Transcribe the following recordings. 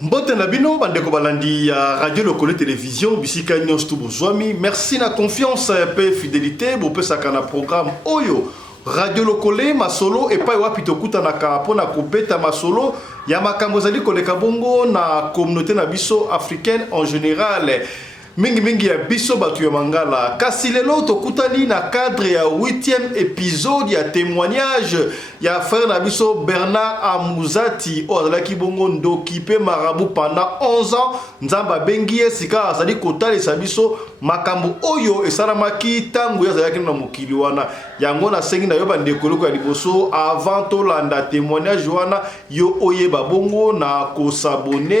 Mbote na bino bandeko balandi ya radio lokole télévision bisika nyonso tu bozwami. Merci na confiance pe fidélité bo pesaka na programme oyo radio lokole masolo et pa wapi tokuta na ka pona kobeta masolo ya makambo zali koleka bongo na communauté na biso africaine en général. Mingi ya biso batu ya mangala kasi lelo tokutani na cadre ya 8e épisode ya témoignage ya frère na biso Bernard Amuzati ozalaki bongo ndoki pe marabout pendant 11 ans nzamba bengi esika azali kotalisa biso makambo oyo esalamaki tango yazalaki na mokili wana yango na sengi na yo bandeko loko ya liboso avant tolanda témoignage wana yo oyeba bongo na kosabone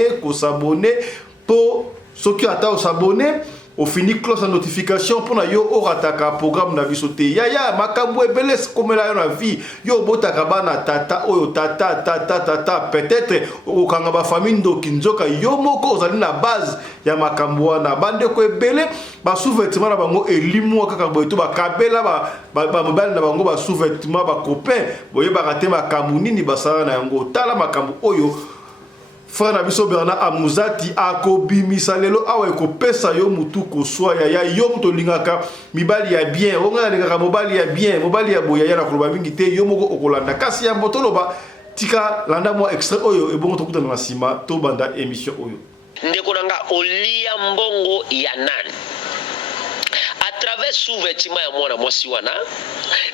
po soki ata s'abonner au fini cloche de notification pour na yo orataka programme na biso te ya makambo ebele komela yo na vie yo botaka bana tata oyo tata peut-être okanga ba famille ndoki nzoka yo moko ozali na base ya makambo wana bande ko ebele ba sous-vêtements na bango elimu kaka boyeto ba kabela ba mobile na bango ba sous-vêtements ba copain boye ba rater makambo nini basala na yango tala makambo oyo frère na biso Bernard Amuzati akobimisa lelo awa ekopesa yo mutu koswa ya yo muto lingaka mibali ya bien onga lingaka mobali ya bien mobali ya boya ya na koloba mingi te yo moko okolanda kasi ya mbotoloba tika landa mo extrait oyo ebongo tokuta na sima to banda émission oyo ndeko nanga olia mbongo ya nani à travers sous-vêtement ya mwana mwasi wana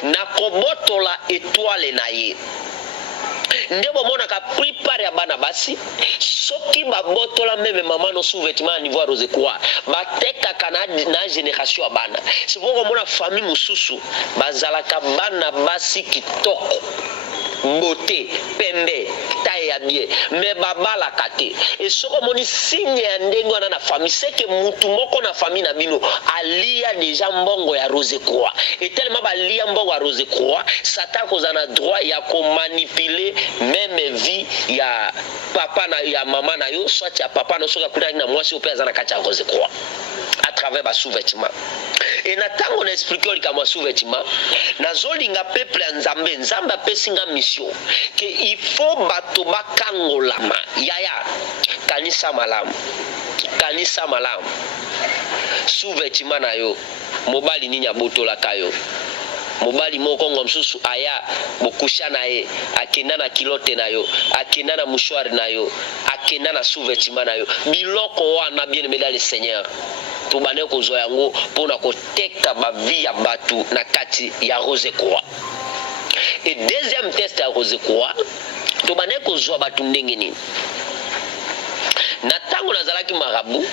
na kobotola étoile na ye ndebo mona ka prepare ya bana basi soki babotola meme mama no sous-vêtement niveau rose quoi bateka kana na génération ya bana sibongo mona famille mususu bazalaka bana basi kitoko beauté pembe taille ya bien mais babala kate et soko moni signe ya ndenge wana na famille c'est que mutu moko na famille na bino alia déjà mbongo ya rose croix et tellement balia mbongo ya rose croix satan kozana droit ya ko manipuler même vie ya papa na ya mama na yo soit ya papa no soka kuna na mwasi ope azana kati ya rose croix à travers ba sous-vêtements et na tango na expliquer kama sous-vêtements na zolinga peuple nzambe nzamba pesinga mission que il faut bato bakangolama yaya kanisa malamu sous-vêtements na yo mobali nini abotola kayo mobali moko ngomsusu aya bokusha na ye akenda na kilote na yo akenda na mouchoir na yo akenda na sous-vêtements na yo biloko wana bien aimé dans le Seigneur tubane kozo yango pona koteka ba vie ya batu na kati ya rose croix. Et deuxième test à rose croix tubane kozo batu ndenge nini na tango nazalaki marabu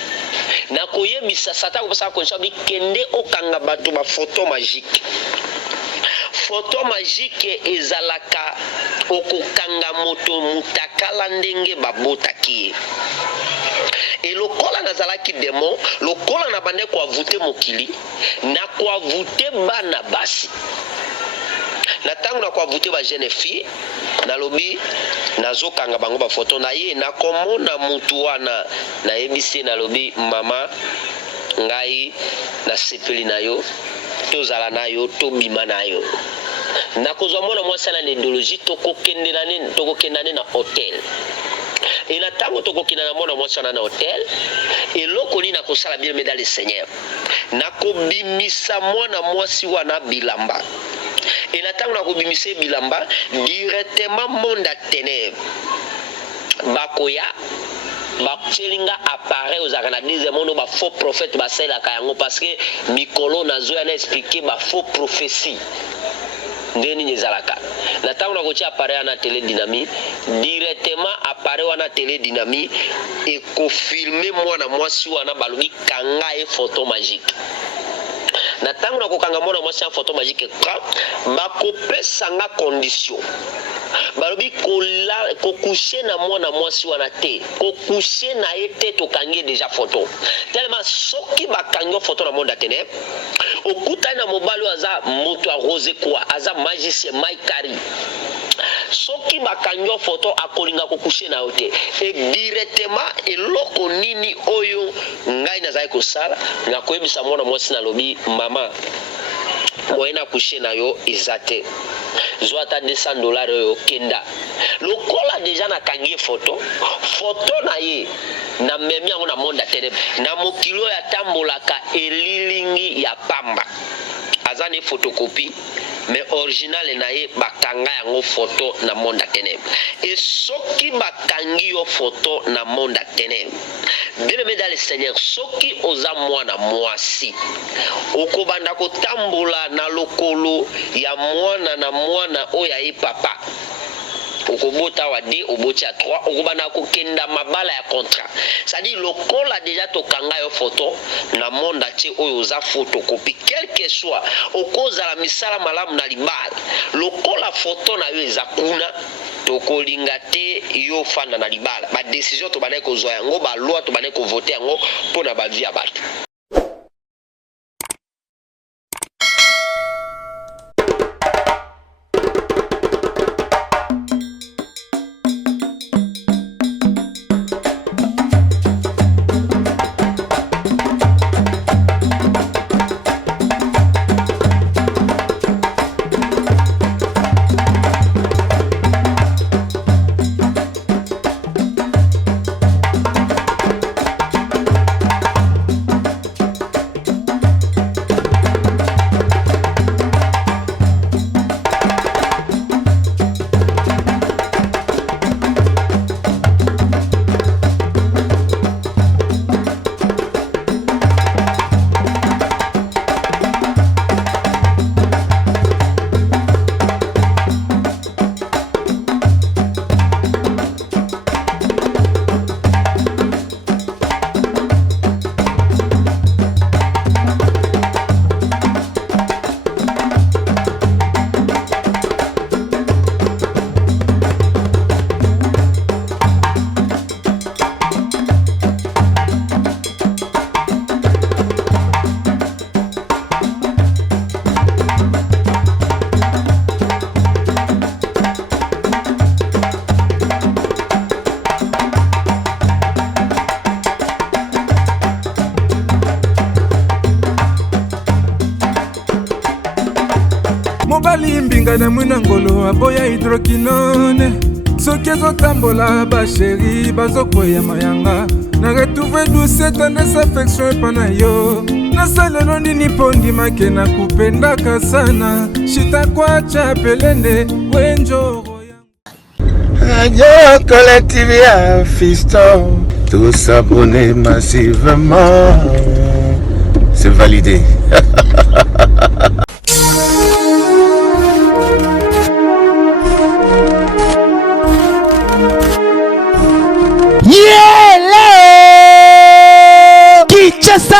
na koyebisa satan kopesa konshabi kende okanga batu ba photo magique ezalaka okokanga moto mutakala ndenge babotaki et lokola nazalaki démon lokola na bande ko avute mokili na ko avute bana basi na tango na ko avute ba jeune fille na lobi nazokanga bango ba photo na ye na komona mutu wana na yebisi na lobi mama ngai na sepeli na yo tozala na yo tobima na yo na kozwa mona mwasi na l'idéologie tokokenda na hôtel et na tango tokokina na mona mwasi na hôtel et lokoni na kosala bien mais dans le Seigneur na kobimisa mwana mwasi wana bilamba et na tango na kobimisa bilamba directement monde à ténèbres bakoya bachelinga apparaît aux arena deuxième monde ba faux prophète ba sela kayango parce que mikolo nazo yana expliquer ba faux prophétie ndeni nyezalaka na tango na kocha apparaît na télé dynamique directement apparaît wana télé dynamique et ko filmer mwana mwasi wana balobi kanga e photo magique na tango na kokanga mwana mwasi en photo magique ka bakopesa nga condition balobi kokushe na mwana mwasi wana te kokushe na ye te tokangi déjà photo tellement soki bakangi photo na monde ténèbres okutani na mobali aza moto a rose quoi aza magicien maikari soki bakangi photo akolinga kokushe na yo te et directement eloko nini oyo ngai nazali kosala na koyebisa mwana mwasi na lobi mama moyena kushe na yo ezate zwata $200 oyo kenda lokola deja na kangie photo na ye na memi yango na monde atelemi na mokili oyo atambolaka elilingi ya pamba aza ne photocopie mais original na ye bakanga yango photo na monde atelemi et soki bakangi yo photo na monde atelemi bien-aimé dans le Seigneur soki oza mwana mwasi okobanda kotambola na lokolo ya mwana na mwana oyo aye papa okobota wa 2 oboti ya 3 okobanda kokenda mabala ya contrat c'est-à-dire lokola déjà tokanga yo photo na monde atie oyo oza photocopie quel que soit okozala misala malamu na libala lokola photo na yo eza kuna tokolinga te yo fanda na libala ba décision to bana kozwa yango ba loi to bana ko voter yango pona ba vie ya bato. mobali mbinga na mwina ngolo aboya hydroquinone soki ezotambola basheri bazokwea mayanga na retrouve douce tendresse affection epa na yo nasalelo nini mpo ndimake na kupendaka sana shitakwacha pelende wenjoro Radio Collective ya Fiston, tous s'abonner massivement, c'est validé. Kinshasa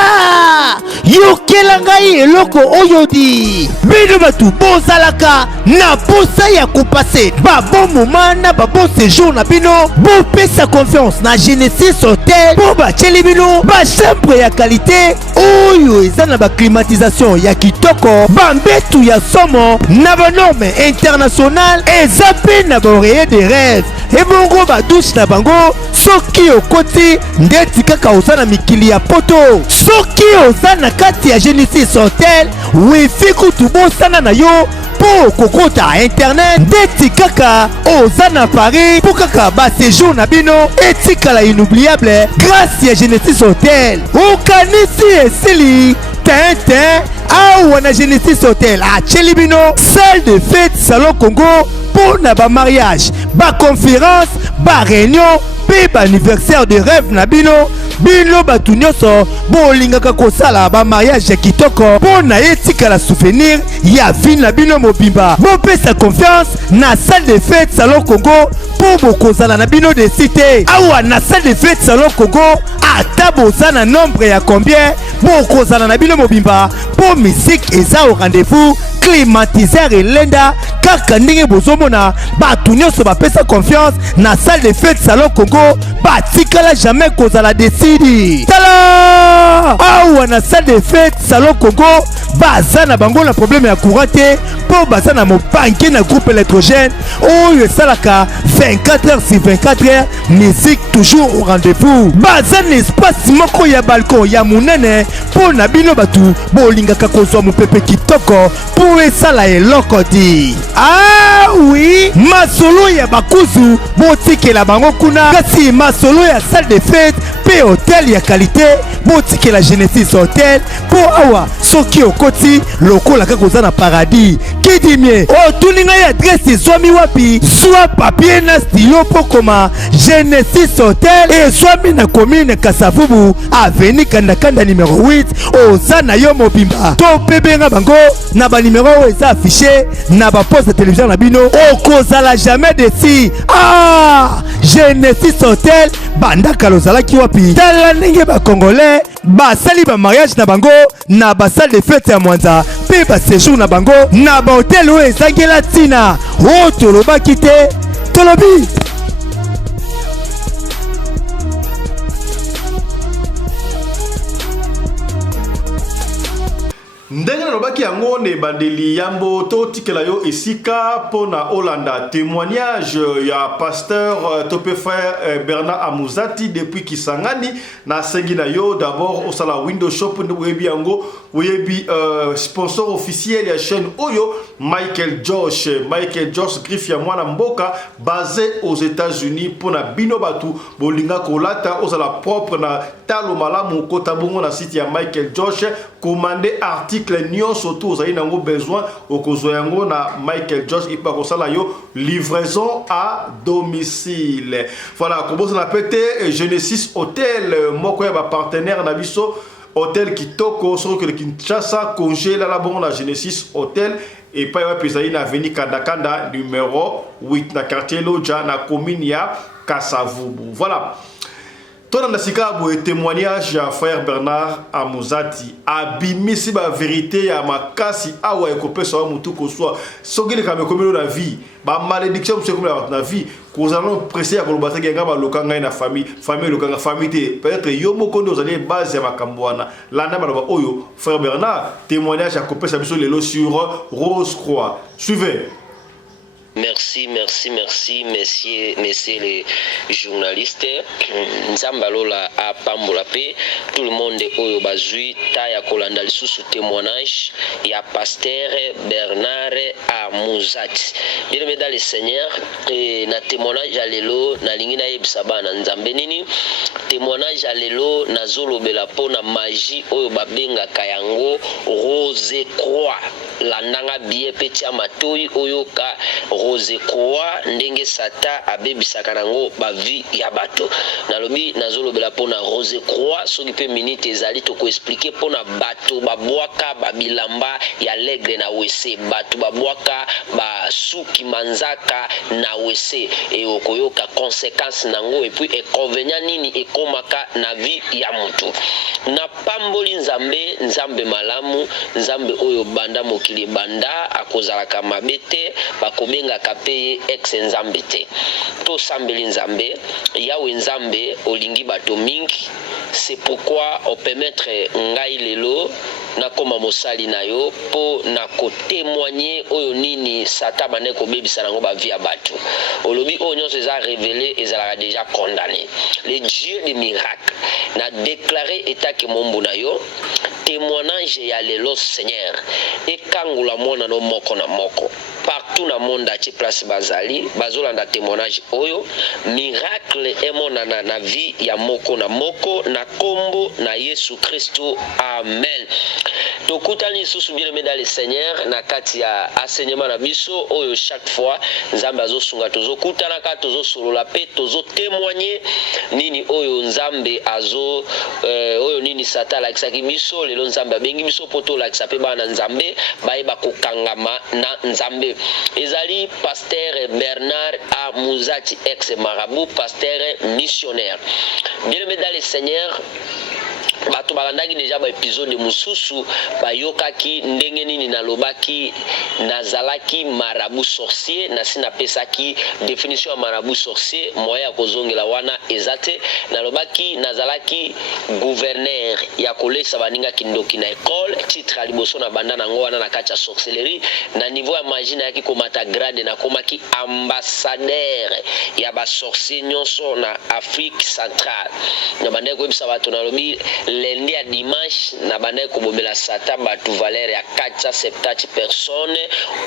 yokela ngai eloko oyo di bino batu bozalaka na posa ya kopase babo moma na babo séjour na bino bopesa confiance na Genesis Hotel po batieli bino bachambre ya qualité oyo eza na baclimatisation ya kitoko bambetu ya somo na banorme international eza mpe na baoreiller de rêve ebongo badouche na bango soki okoti ndeti kaka oza na mikili ya poto soki oza na kati ya Genesis Hotel wifi kutu bosana na yo po kokota internet ndeti kaka oza na Paris po kaka ba séjour na bino etikala inoubliable grâce ya Genesis Hotel okanisi esili tintin awa na Genesis Hotel atieli bino salle de fête salon Congo pour na ba mariage ba conférence ba réunion pe ba anniversaire de rêve na bino batu nyonso bolingaka kosala ba mariage ya kitoko po na etikala souvenir ya vie na bino mobimba bopesa confiance na salle de fête salon Congo po bokozala na bino de cité awa na salle de fête salon Congo ata boza na nombre ya combien bokozala na bino mobimba po musique eza au rendez-vous climatiseur elenda kaka ndenge bozomona batu nyonso bapesa confiance na salle de fête salon Congo batikala jamais kozala desidi tala awa na salle de fête salon Congo baza na bango na problème ya courant te po baza na mopanke na groupe électrogène oyo esalaka 24 heures sur 24 heures musique toujours au rendez-vous baza na espace moko ya balcon ya munene mpo na bino batu bolingaka kozwa mopepe kitoko mpo esala eloko di. Ah oui, masolo ya bakuzu botikela bango kuna, kasi masolo ya salle de fête pe hotel ya qualité botikela Genesis Hotel mpo awa soki okoti lokola kaka oza na paradis. Kidimie otuni ngai adresse ezwami wapi? Zwa papier na stylo mpo koma Genesis Hotel ezwami na commune Kasavubu avenue Kandakanda numéro 8 oza na yo mobimba to pe benga bango na ba numéro oyo eza affiché na ba poste de télévision na bino okozala jamais déçu. Ah, Genesis Hotel bandaka lozalaki wapi? Tala ndenge ba congolais basali ba mariage na bango na ba salle de fête ya Mwanza pe ba séjour na bango na ba hotel oyo ezangela tina o tolobaki te tolobi. ndenge nalobaki yango ne bandeli yambo totikela yo esika pona Olanda témoignage ya pasteur tope frère Bernard Amuzati depuis Kisangani na sengi na yo d'abord osala window shop webi yango webi sponsor officiel ya chaîne oyo Michael Josh griffe ya mwana mboka basé aux États-Unis pona bino batu bolinga kolata osala propre na talo malamu kota bongo na site ya Michael Josh commandé article nyonso to ozali nango besoin okozwa yango na Michael Josh ipa kosala yo livraison à domicile. Voilà, kobosa na pete Genesis Hotel moko ya ba partenaire na biso Hotel Kitoko sur que Kinshasa congé la bon la Genesis Hotel et pas ya pezali na avenue Kandakanda numéro 8 na quartier Loja na commune ya Kasavubu. Voilà. Toi dans le témoignage à frère Bernard Amuzati abimisi ba vérité ya makasi awa ekopé so mutu ko soit sogeli kame komelo na vie ba malédiction c'est comme la vie nous allons presser à kolobataki nga ba lokanga na famille lokanga famille peut-être yo moko ndo zali base ya makambwana landa ba oyo frère Bernard témoignage à kopé sa biso lelo sur Rose Croix. Suivez. Merci, messieurs les journalistes. Nzambalola a Pambolape, tout le monde oyo bazui taya kolanda lisusu témoignage ya pasteur Bernard Amuzati. Bien aimé dans le Seigneur, na témoignage à lelo na lingina yebisaba na nzambe nini témoignage à lelo na zolobela pona magie oyo babenga kayango Rose Croix la nanga biye petia matoi oyo ka Rose Croix ndenge sata abebisaka nango bavi ya bato nalobi nazolobela pona Rose Croix soki pe minute ezali to ko expliquer pona bato babwaka babilamba ya legre na wese bato babwaka basuki manzaka na wese e okoyoka conséquence nango et puis inconvénient nini ekomaka na vie ya mutu na pamboli nzambe malamu nzambe oyo banda mokili banda akozalaka mabete bakobenga kapeye ex nzambe te to sambeli nzambe yawe nzambe olingi bato mingi. C'est pourquoi on peut mettre ngai lelo na koma mosali na yo po na ko témoigner oyo nini sata bane ko bebisa nango ba via bato olobi onyo se za révélé ezala déjà condamné les dieux des miracles na déclaré état que mombu na yo témoignage ya lelo Seigneur et kangula mona no moko na moko partout na monde ati place bazali bazolanda témoignage oyo miracle emonana na vie ya moko na moko na kombo na Yesu Kristo amen. Tokutani susu bien aimé dans le Seigneur na kati ya enseignement na biso oyo chaque fois nzambe azosunga tozokutana ka tozosolola pe tozo témoigner nini oyo nzambe azo oyo nini sata la kisaki biso lelo nzambe abengi biso poto la kisape bana nzambe baeba kokangama na nzambe ezali pasteur Bernard Amuzati ex marabout pasteur missionnaire bien aimé dans le Seigneur. Bato balandaki déjà ba épisode mususu bayokaki ndenge nini nalobaki nazalaki marabout sorcier na sina pesaki définition ya marabout sorcier moya ya kozongela wana ezate nalobaki nazalaki gouverneur ya kolesa baninga kindoki na école titre liboso na banda nango wana na kati ya sorcellerie na niveau ya magie na yaki komata grade na komaki ambassadeur ya ba sorcier nyonso na Afrique centrale na banda ko bisa bato nalobi lundi à dimanche na bande kobomela sata batu valeur ya 470 personnes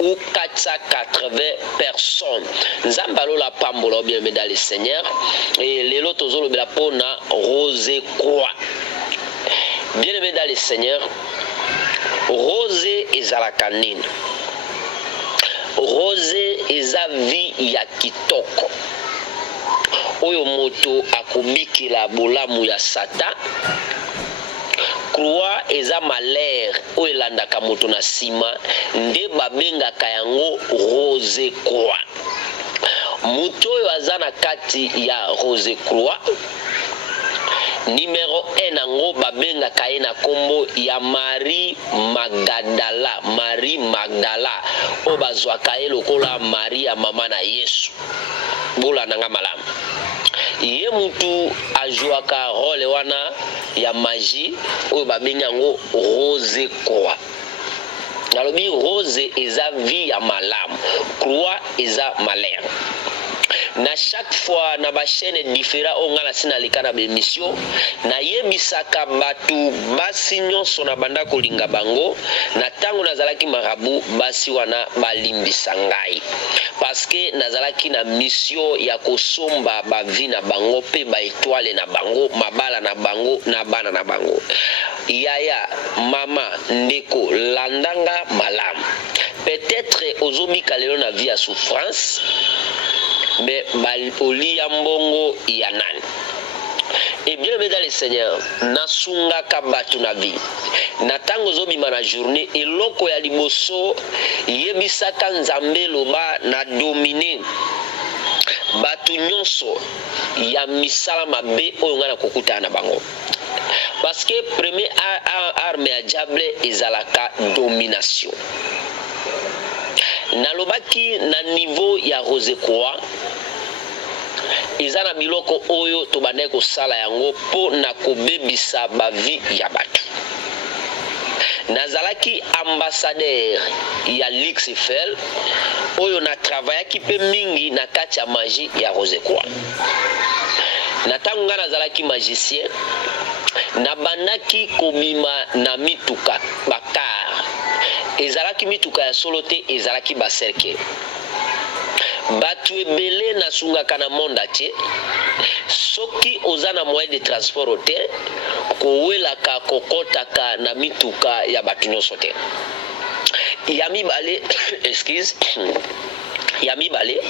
ou 480 personnes. Nzamba lola pambola bien dans le Seigneur et les lots tozolo bela pona Rosé Croix. Bien aimé dans le Seigneur, Rosé ezalaka nini? Rosé eza vie ya kitoko. Oyo moto akobikila bolamu ya Satan. Croix eza malheur oyo elandaka moto na sima nde babengaka yango Rosé Croix. Moto oyo aza na kati ya Rosé Croix numéro 1 nango babengaka ye na kombo ya Marie Magdala. Marie Magdala oyo bazwaka ye lokola Marie ya mama na Yesu. Bola nanga malamu. Ye mutu ajuaka role wana ya magie oyo babenga yango Rosé Croix. Nalobi rose eza vie ya malamu, croix eza malheur. Na chaque fois na ba chaîne différent on ngala sina likana be mission na yebisaka batu basi nyonso na banda kolinga bango na tango nazalaki marabu basi wana balimbisa ngai parce que nazalaki na mission ya kosomba ba vie na bango pe ba étoile na bango mabala na bango na bana na bango yaya mama ndeko landanga malam peut-être ozobika lelo na vie ya souffrance mais oli ya mbongo ya nani. Et bien aimé dans le Seigneur, nasunga kabatu na vie. Na tango zobima na journée eloko ya liboso yebisaka nzambe loba na dominer batu nyonso ya misala mabe oyo ngana kokuta na bango. Parce que premier arme ya diable ezalaka domination. Nalobaki na niveau ya Rosé Croix ezana biloko oyo tobande ko sala yango po na kobebisa ba vie ya batu. Nazalaki ambassadeur ya Luxifel oyo na travaillaki pe mingi na kati ya magie ya Rosé Croix. Na tango nga nazalaki magicien na bandaki kobima na mituka bakar ezalaki mituka ya solo te ezalaki baserke batu ebele na sungaka na monde te soki ozana moyen de transport te kowelaka kokotaka na mituka ya batu nyonso te ya mibale excuse ya mibale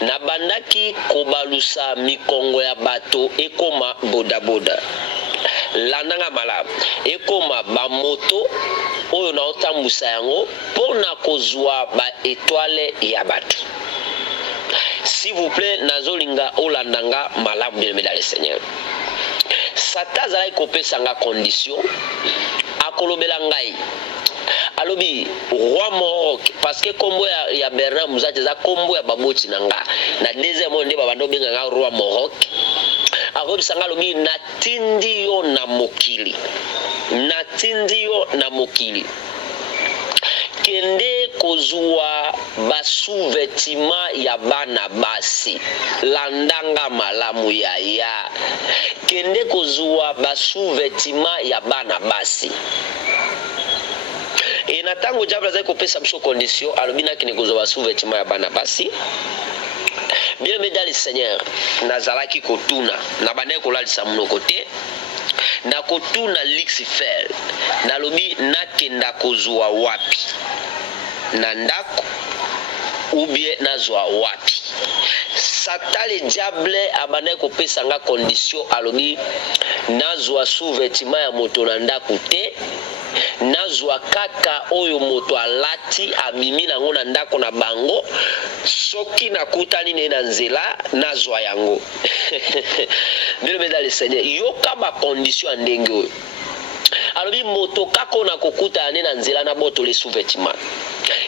na bandaki kobalusa mikongo ya bato ekoma bodaboda landanga malamu ekoma bamoto oyo na otambusa yango pona kozwa ba étoile ya bato. S'il vous plaît nazolinga olandanga malamu bien dans le Seigneur. Satan zalaki kopesa nga condition akolobela ngai alobi roi Maroc parce que kombo ya Bernard Muzati za kombo ya baboti nanga na deuxième monde babando benga nga roi Maroc akobisanga alobi natindi yo na mokili kende kozua basuvetima ya bana basi landanga malamu ya kende kozua basuvetima ya bana basi et na tango diable za kopesa biso condition alobina kene kozua basuvetima ya bana basi. Bien aimé dans le Seigneur, nazalaki kotuna na bande kolalisa monoko te na kotuna Luxifel nalobi nakenda kozwa wapi na ndako ou bien nazwa wapi. Satan le diable abane kopesa nga condition alobi nazwa sous-vêtement ya moto na ndako te nazwa kaka oyo moto alati amimi nango na ndako na bango soki nakutani ne na nzela nazwa yango. Bien aimé dans le Seigneur, yoka ba condition ya ndenge oyo alobi moto kako na kokuta ne na nzela na boto le sous-vêtement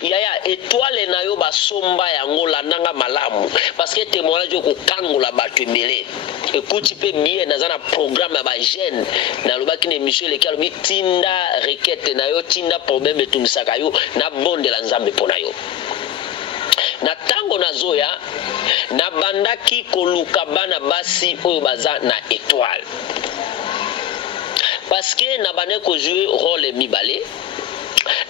yaya étoile na yo basomba yango landanga malamu parce que témoignage ko kangola bato ebele ekuti pe bien nazana programme ya ba jeune na lobaki ne monsieur lequel bi tinda requête na yo tinda problème etumisaka yo na bonde la nzambe pona yo. Na tango nazoya na bandaki koluka bana basi oyo baza na étoile parce que na bane ko jouer rôle mibale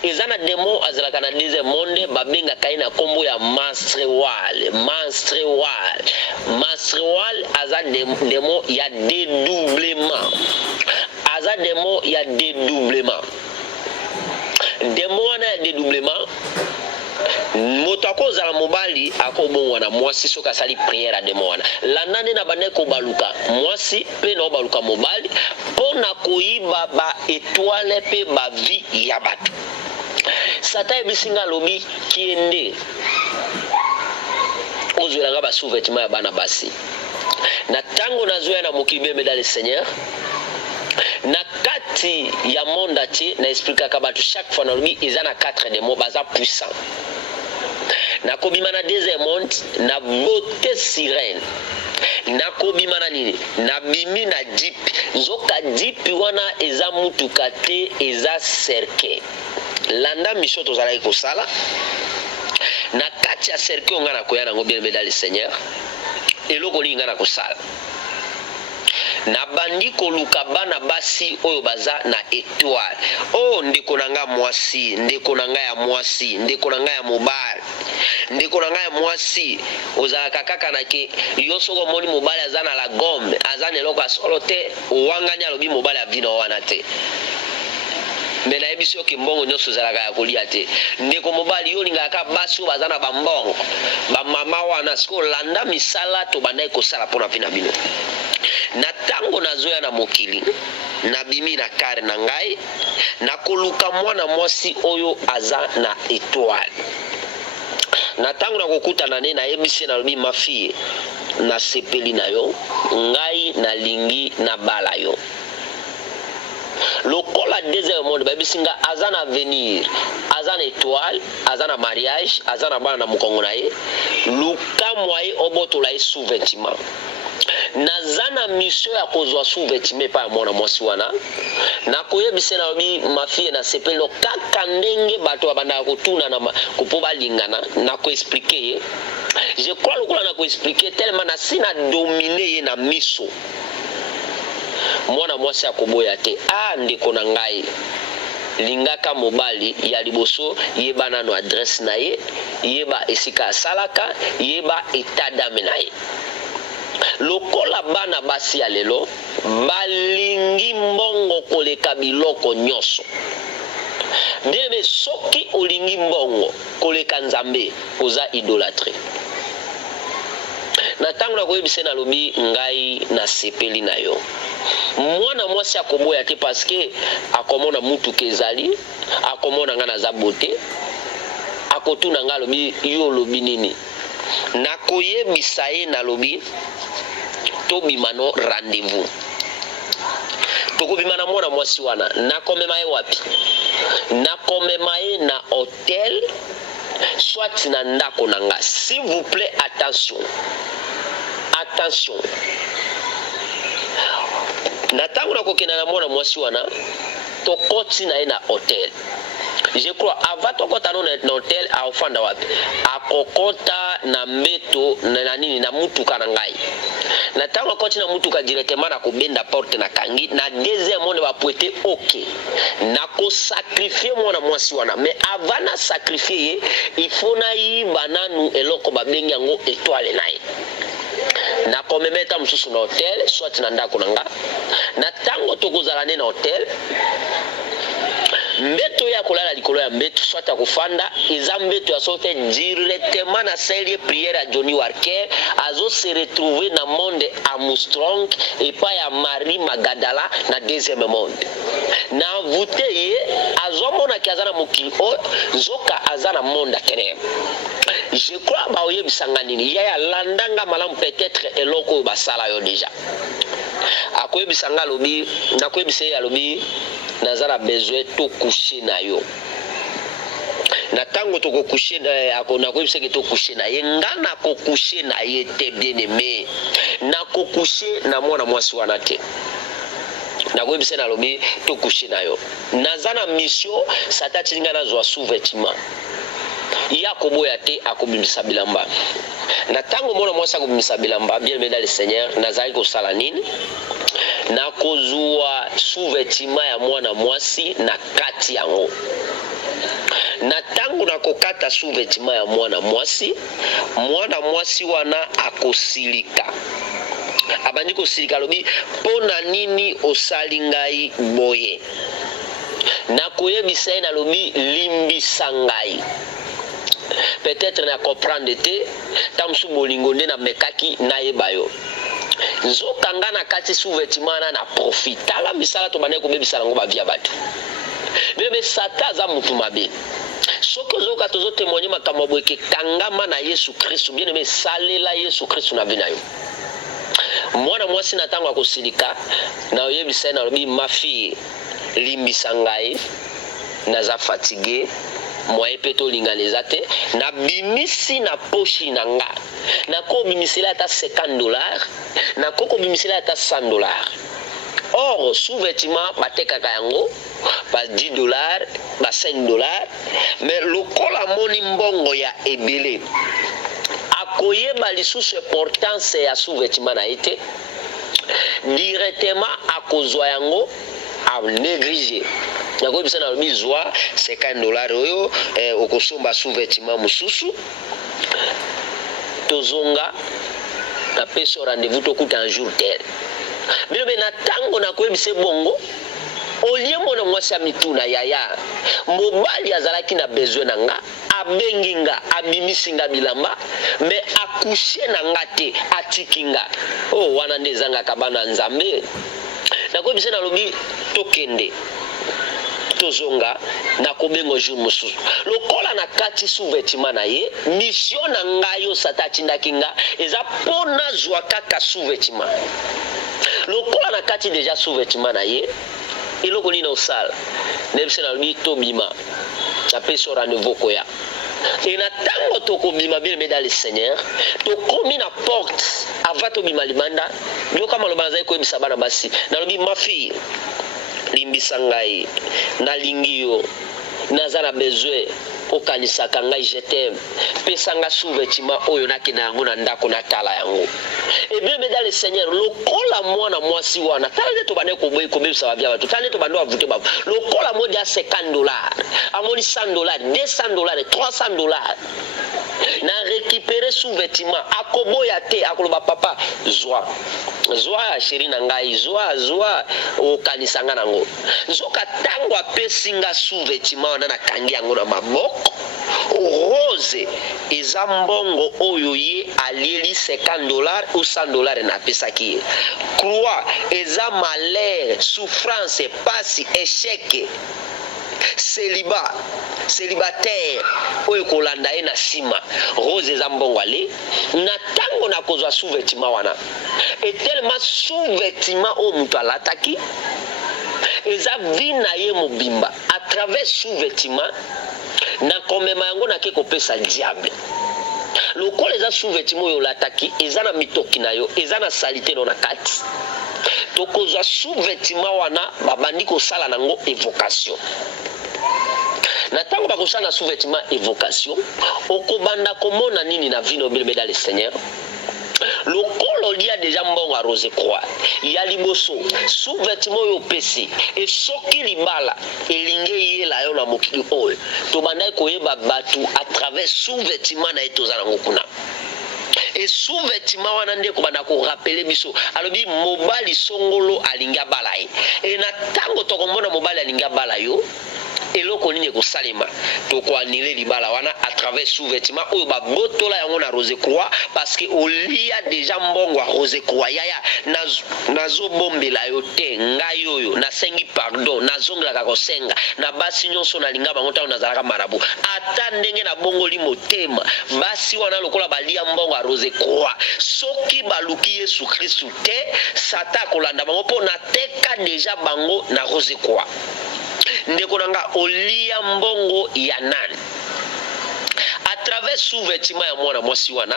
ezana demo azalaka na deuxième monde babenga kaina kombo ya Mastrewal aza demo ya dédoublement demo wana ya dédoublement moto akozala mobali akobongwa na mwasi soki asali prière ya demo wana landa nde na bande kobaluka mwasi mpe na obaluka mobali mpo na koyiba baetoile mpe bavi ya bato satan ebisinga alobi kiende ozwelanga basouvetima ya bana basi na ntango nazwya na mokili bemeda le seigneur na kati ya monde atie na explikaka bato chaque fois nalobi eza na 4 demo baza puissant nakobima na deuxième monde na beauté sirène nakobima na nini nabimi na jeep nzoka jeep wana eza mutuka te eza cercueil landa mission tozalaki kosala na kati ya cercueil nga nakoya nango bien beda le seigneur eloko nini nga na kosala nabandi koluka bana basi oyo baza na étoile ndeko na nga mwasi ndeko na nga ya mwasi ndeko na nga ya mobali ndeko na nga ya mwasi ozalaka kaka na ke yo soko omoni mobali aza na la gombe aza na eloko ya solo te owangani alobi mobali avino wana te me nayebi soki mbongo nyonso ezalaka ya kolia te ndeko mobali yo olingaka basi oyo baza na bambongo bamama wana siko olanda misala tobandaki kosala mpona mpe na bino na ntango nazoya na mokili nabimi na kare na ngai nakoluka mwana mwasi oyo aza na étoile na ntango nakokutana ne nayebisi nalobi mafie nasepeli na yo ngai nalingi nabala yo lokola deuxième monde babisinga aza na avenir aza na étoile aza na mariage aza na bana na mokongo na ye lukamwa ye obotola ye sous-vêtement naza na mission ya kozwa sous-vêtement epai ya mwana mwasi wana nakoyebisa nalobi mafie nasepeli no kaka ndenge bato babandaka kotuna na mpo balingana nakoexplike ye je crois lokola nakoexplike tellement nasi na domine ye na miso mwana mwasi akoboya te ndeko na ngai lingaka mobali ya liboso yeba nano adresse na ye yeba esika asalaka yeba état d'âme na ye lokola bana basi ya lelo balingi mbongo koleka biloko nyonso ndeme soki olingi mbongo koleka nzambe oza idolâtrie na ntango nakoyebisa nalobi ngai nasepeli na yo mwana mwasi akoboya te parceke akomona mutuka ezali akomona nga naza bote akotuna nga alobi yo olobi nini nakoyebisa ye nalobi tobima no rendez-vous tokobima na mwana mwasi wana nakomema ye wapi nakomema ye na hotel soit na ndako na nga s'il vous plaît attention na ntango nakokenda na mwana mwasi wana tokoti na ye na hotel je crois avant tokota no na hotel aofanda wapi akokota na mbeto na nini na mutuka na ngai na ntango akoti na mutuka directement na kobenda porte na kangi na deuxième monde bapoete ok nakosakrifie mwana mwasi wana mais avant na sakrifie ye il faut nayiba nanu eloko babengi yango étoile na ye nakomemeta mosusu na hotel soit na ndako na nga na ntango tokozala ne na hotel mbeto ya kolala likolo ya mbeto soit akofanda eza mbeto ya sote directement na salle prière ya Johnny Walker azo se retrouver na monde Armstrong epai ya Marie Magdala na deuxième monde na voûte ye azomona ki aza na mokili o zoka aza na monde atenema je crois baoyebisanga nini ya landanga malamu peut-être eloko basala yo déjà akoyebisanga lobi nakoyebisa ye alobi naza na besoin tokushe na yo na ntango tokokushe nakoyebisa ke tokushe na ye nga nakokushe na ye te bien aimé nakokushe na mwana mwasi wana te nakoyebisa nalobi tokushe na yo naza na mission sata tilinga nazwa sous-vêtement ye akoboya te akobimisa bilamba na ntango mwana mwasi akobimisa bilamba bien aimé dans le Seigneur nazali kosala nini na kozwa sous-vêtement ya mwana mwasi na kati yango. Na tangu na kokata sous-vêtement ya mwana mwasi wana akosilika. Abandi kosilika lobi pona nini osali ngai boye. Na koyebisa na lobi limbisa ngai. Peut-être na comprendre te tamsu bolingo nde na mekaki na yebayo. Nzokanga na kati sous-vêtement na profita la misala to bane ko bebisa lango ba via batu. Bebe sata za mutu mabe. Soko zoka tozo témoigner makambo boyeke kangama na Yesu Kristo bien aimé salela Yesu Kristo na binayo. Mwana mwasi na tango akosilika na oyebisa na lobi ma fille limbisa ngai naza fatigué moi peto linganeza te na bimisi na pochi nanga na ko bimisela ata $50 na ko bimisela ata $100. Or sous-vêtement batekaka yango ba $10 ba $5, mais lokola moni mbongo ya ebele akoyeba lisusu importance ya sous-vêtement na ete directement akozwa yango a négliger. Yako bisa na bizwa $50 oyo okosomba sous-vêtement mususu tozonga na peso rendez-vous tokuta un jour tel. Bilobe na tango na koyebise bongo oliemo na mwasi mituna yaya mobali azalaki na besoin na nga abengi nga abimisi nga bilamba me akushe na nga te atiki nga wana nde ezangaka bana nzambe na koyebise na lobi tokende tozonga na kobengo jour mususu lokola na kati sous-vêtement na ye mission na ngayo sata tindaki nga eza pona zwa kaka sous-vêtement lokola na kati déjà sous-vêtement na ye eloko nini osala nebise na lobi tobima apeso rendez-vous koya et na tango tokobima bien mais dans le Seigneur tokomi na porte avant tobima libanda yo kama loba nzai koyebisa bana basi na lobi ma fille limbisa ngai na lingi yo naza na besoin okanisaka ngai je t'aime pesa nga sous-vêtement oyo nakina yango na ndako na tala yango et bien mais dans le Seigneur lokola mwana mwasi wana tala nde to bane ko boy ko bebisa ba bia ba to tala nde to bando avute ba lokola modi ya $50 amoni $100 $200 $300 na récupérer sous-vêtement akoboya te akoloba papa zwa chéri na ngai zwa okanisanga nango nzoka tango apesinga sous-vêtement na kangi yango na maboko rose eza mbongo oyo ye alieli $50 ou $100 na pesaki croix eza malheur souffrance pasi échec célibataire oyo kolanda ye na sima rose eza mbongo ale na tango na kozwa sous-vêtement wana et tellement sous-vêtement oyo mutu alataki eza vi na ye mobimba à travers sous-vêtement na komema yango na ke kopesa diable lokola eza sous-vêtement oyo olataki eza na mitoki na yo eza na salite no na kati tokozwa sous-vêtement wana babandi kosala nango évocation na tango bakosala na sous-vêtement évocation okobanda komona nini na vino bilme dans le Seigneur lokolo lia déjà mbongo rose croix ya liboso sous-vêtement oyo pesi et soki libala elinge yela yo na mokili oyo tobanda koyeba batu à travers sous-vêtement na etozala ngokuna et sous-vêtement wana nde kobanda ko rappeler biso alobi mobali songolo alinga balaye et na tango tokomona mobali alinga balayo eloko nini kosalema tokoanile libala wana à travers sous-vêtement oyo babotola yango na rose croix parce que olia déjà mbongo ya rose croix yaya nazobombela yo te ngai oyo nasengi pardon nazongelaka kosenga na basi nyonso nalinga bango ntango nazalaka marabu ata ndenge na bongoli motema basi wana lokola balia mbongo ya rose croix soki baluki Yesu Kristu te sata kolanda bango mpo nateka déjà bango na rose croix ndeko nanga olia mbongo ya nani à travers sous-vêtement ya mwana mwasi wana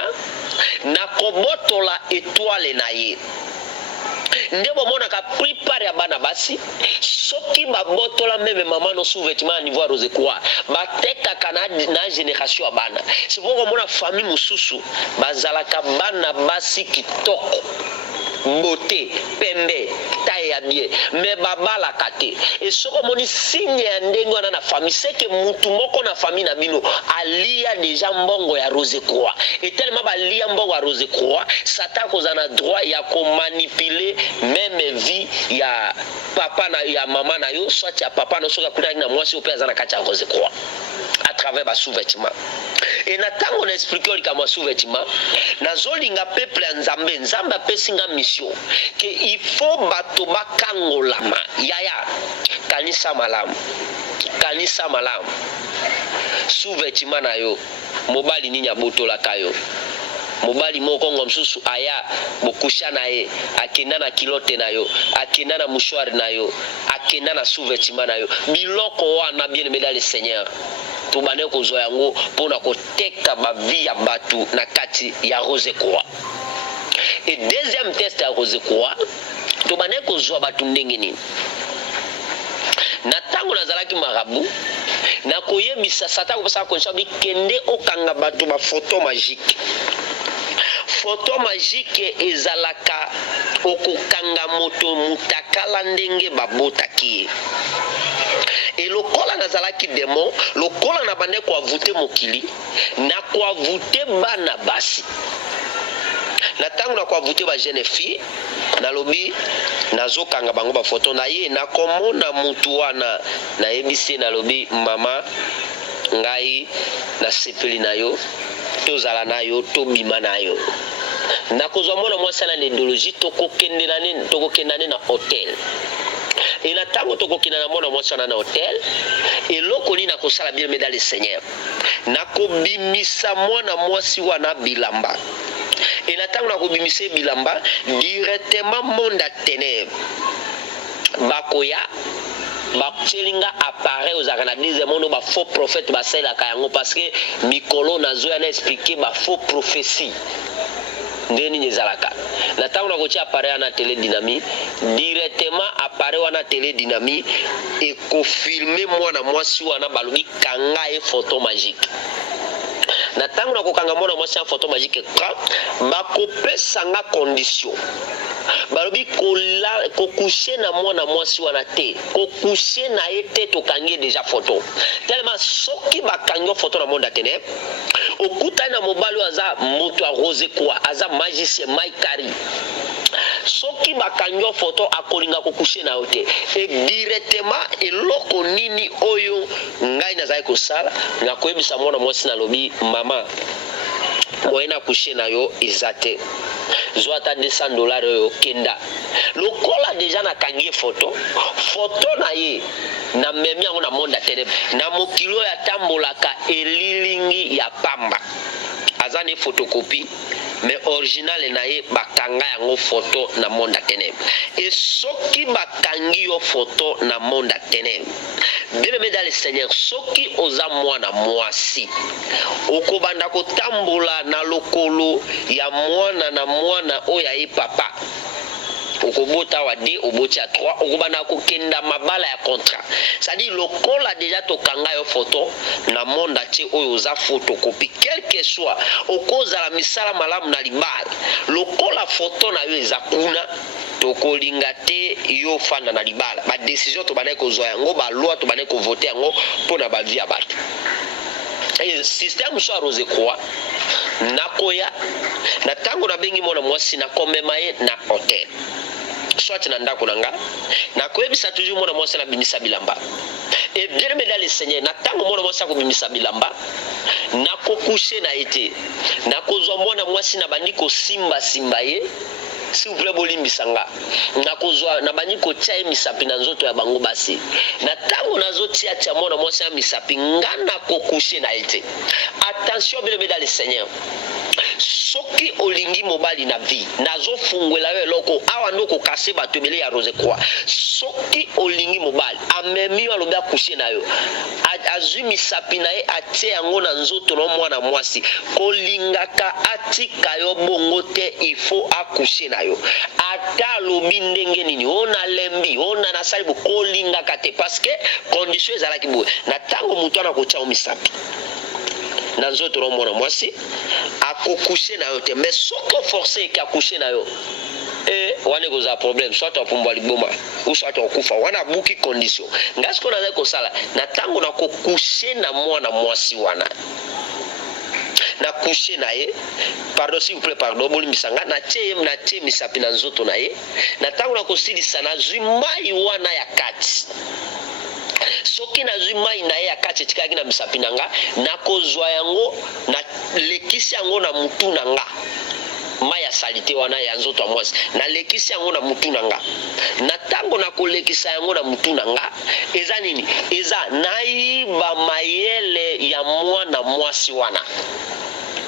na kobotola étoile na ye nde bomonaka prépare ya bana basi soki babotola meme mama no sous-vêtement à niveau rose croix batekaka na génération ya bana sibongo mona famille mususu bazalaka bana basi kitoko mbote pembe taille ya bien mais babala kate et soko moni signe ya ndenge wana na famille c'est que mutu moko na famille na bino alia déjà mbongo ya Rose Croix et tellement balia mbongo ya Rose Croix Satan kozana droit ya ko manipuler même vie ya papa na ya mama na yo soit ya papa no soka kuna na mwasi ope azana kati ya Rose Croix à travers ba sous-vêtements et na tango na expliquer oli kama sous-vêtements na zolinga peuple ya Nzambe Nzambe apesinga mission que il faut bato bakangolama yaya kanisa malamu sous-vêtements na yo mobali nini abotola kayo mobali moko ngomsusu aya bokusha na ye akenda na kilote na yo akenda na mouchoir na yo akenda na sous-vêtements na yo biloko wana bien aimé dans le Seigneur tubane kozwa yango pona koteka ba vie ya batu na kati ya Rose Croix. Et deuxième test ya Rose Croix tubane kozwa batu ndenge nini na tango nazalaki marabu na koyebisa Satan ko sa konsha bikende okanga batu ba photo magique ezalaka okukanga moto mutakala ndenge babotaki et lokola nazalaki démon lokola na bande ko avute mokili na ko avute bana basi na tango na ko avute ba jeune fille na lobi nazokanga bango ba photo na ye na komona mutu wana na yebisi na lobi mama ngai na sepeli na yo tozala na yo tobima na yo na kozwa mona mwasi na idéologie tokokendana na hotel et na tango tokokina na mona mwasi na hotel eloko ni na kosala bien mais dans le Seigneur na kobimisa mwana mwasi wana bilamba et na tango na kobimisa bilamba directement monde à ténèbres bakoya bachelinga appareil aux akanadize mono ba faux prophète ba sela kayango parce que mikolo nazo yana expliquer ba faux prophétie ndeni nyezalaka na tango na kotia appareil na télé dynamique directement appareil wana télé dynamique et ko filmer mwana mwasi wana balobi kanga e photo magique na tango na kokanga mwana mwasi en photo magique bakopesa nga condition balobi kokushe na mwana mwasi wana te kokushe na ye te tokangi déjà photo tellement soki bakangi photo na monde ya ténèbres okutani na mobali aza moto ya Rose Croix aza magicien Maikari soki bakangi photo akolinga kokushe na yo te et directement eloko nini oyo ngai nazali kosala nakoyebisa mwana mwasi na lobi mama moyena kushe na yo ezate zwa ta $200 yo kenda lokola déjà na kangi photo na ye na memi yango na monde ya ténèbres na mokilo ya tambolaka elilingi ya pamba azani photocopie mais original na ye bakanga yango photo na monde ya ténèbres et soki bakangi yo photo na monde ya ténèbres bien aimé dans le Seigneur soki oza mwana mwasi okobanda kotambola na lokolo ya mwana na mwana oya ye papa okobota wa 2 oboti ya 3 okobanda kokenda mabala ya contrat c'est-à-dire lokola déjà tokanga yo photo na monde atie oyo oza photocopie quel que soit okozala misala malamu na libala lokola photo na yo eza kuna tokolinga te yo fanda na libala ba décision to bana kozwa yango ba loi to bana ko voter yango pona ba vie ya bato et système so Rose Croix nakoya na tango na bengi mona mwasi na komema ye na hotel soit na ndako nanga na koyebisa toujours mona mwasi na bimisa bilamba et bien aimé dans le Seigneur na tango mona mwasi ko bimisa bilamba na kokushe na ete na kozwa mwana mwasi na bandiko simba ye si vous voulez bolimbisanga na kozwa na bandiko tia misapi na nzoto ya bango basi na tango nazo tia mwana mwasi ya misapi ngana kokushe na ete attention bien aimé dans le Seigneur soki olingi mobali na vie nazo fungwela yo eloko awa ndoko kase bato ebele ya Rose Croix soki olingi mobali amemi alobi akushe na yo azwi misapi na ye atie yango na nzoto na mwana mwasi kolingaka atika yo bongo te il faut akushe na yo ata alobi ndenge nini ona lembi ona nasali kolingaka te parce que condition ezalaki boye na tango mutu ana kotia misapi na nzoto na mwana mwasi akokushe na yo te mais soko forcer ki akushe na yo wane koza problème soit opumbwa liboma ou soit okufa wana buki condition ngasi ko na ko sala na tango na ko coucher na mwana mwasi wana na coucher na ye pardon s'il vous plaît pardon bolimbisanga na tie misapi na nzoto na ye na tango na ko silisa na zimai wana ya kati soki na zimai na ye ya kati tikaki na misapi nanga na kozwa yango na lekisi yango na mutu nanga maya salite wana ya nzoto ya mwasi na lekisi yango na mutu nanga na tango na kolekisa yango na mutu nanga eza nini eza naiba mayele ya mwana mwasi wana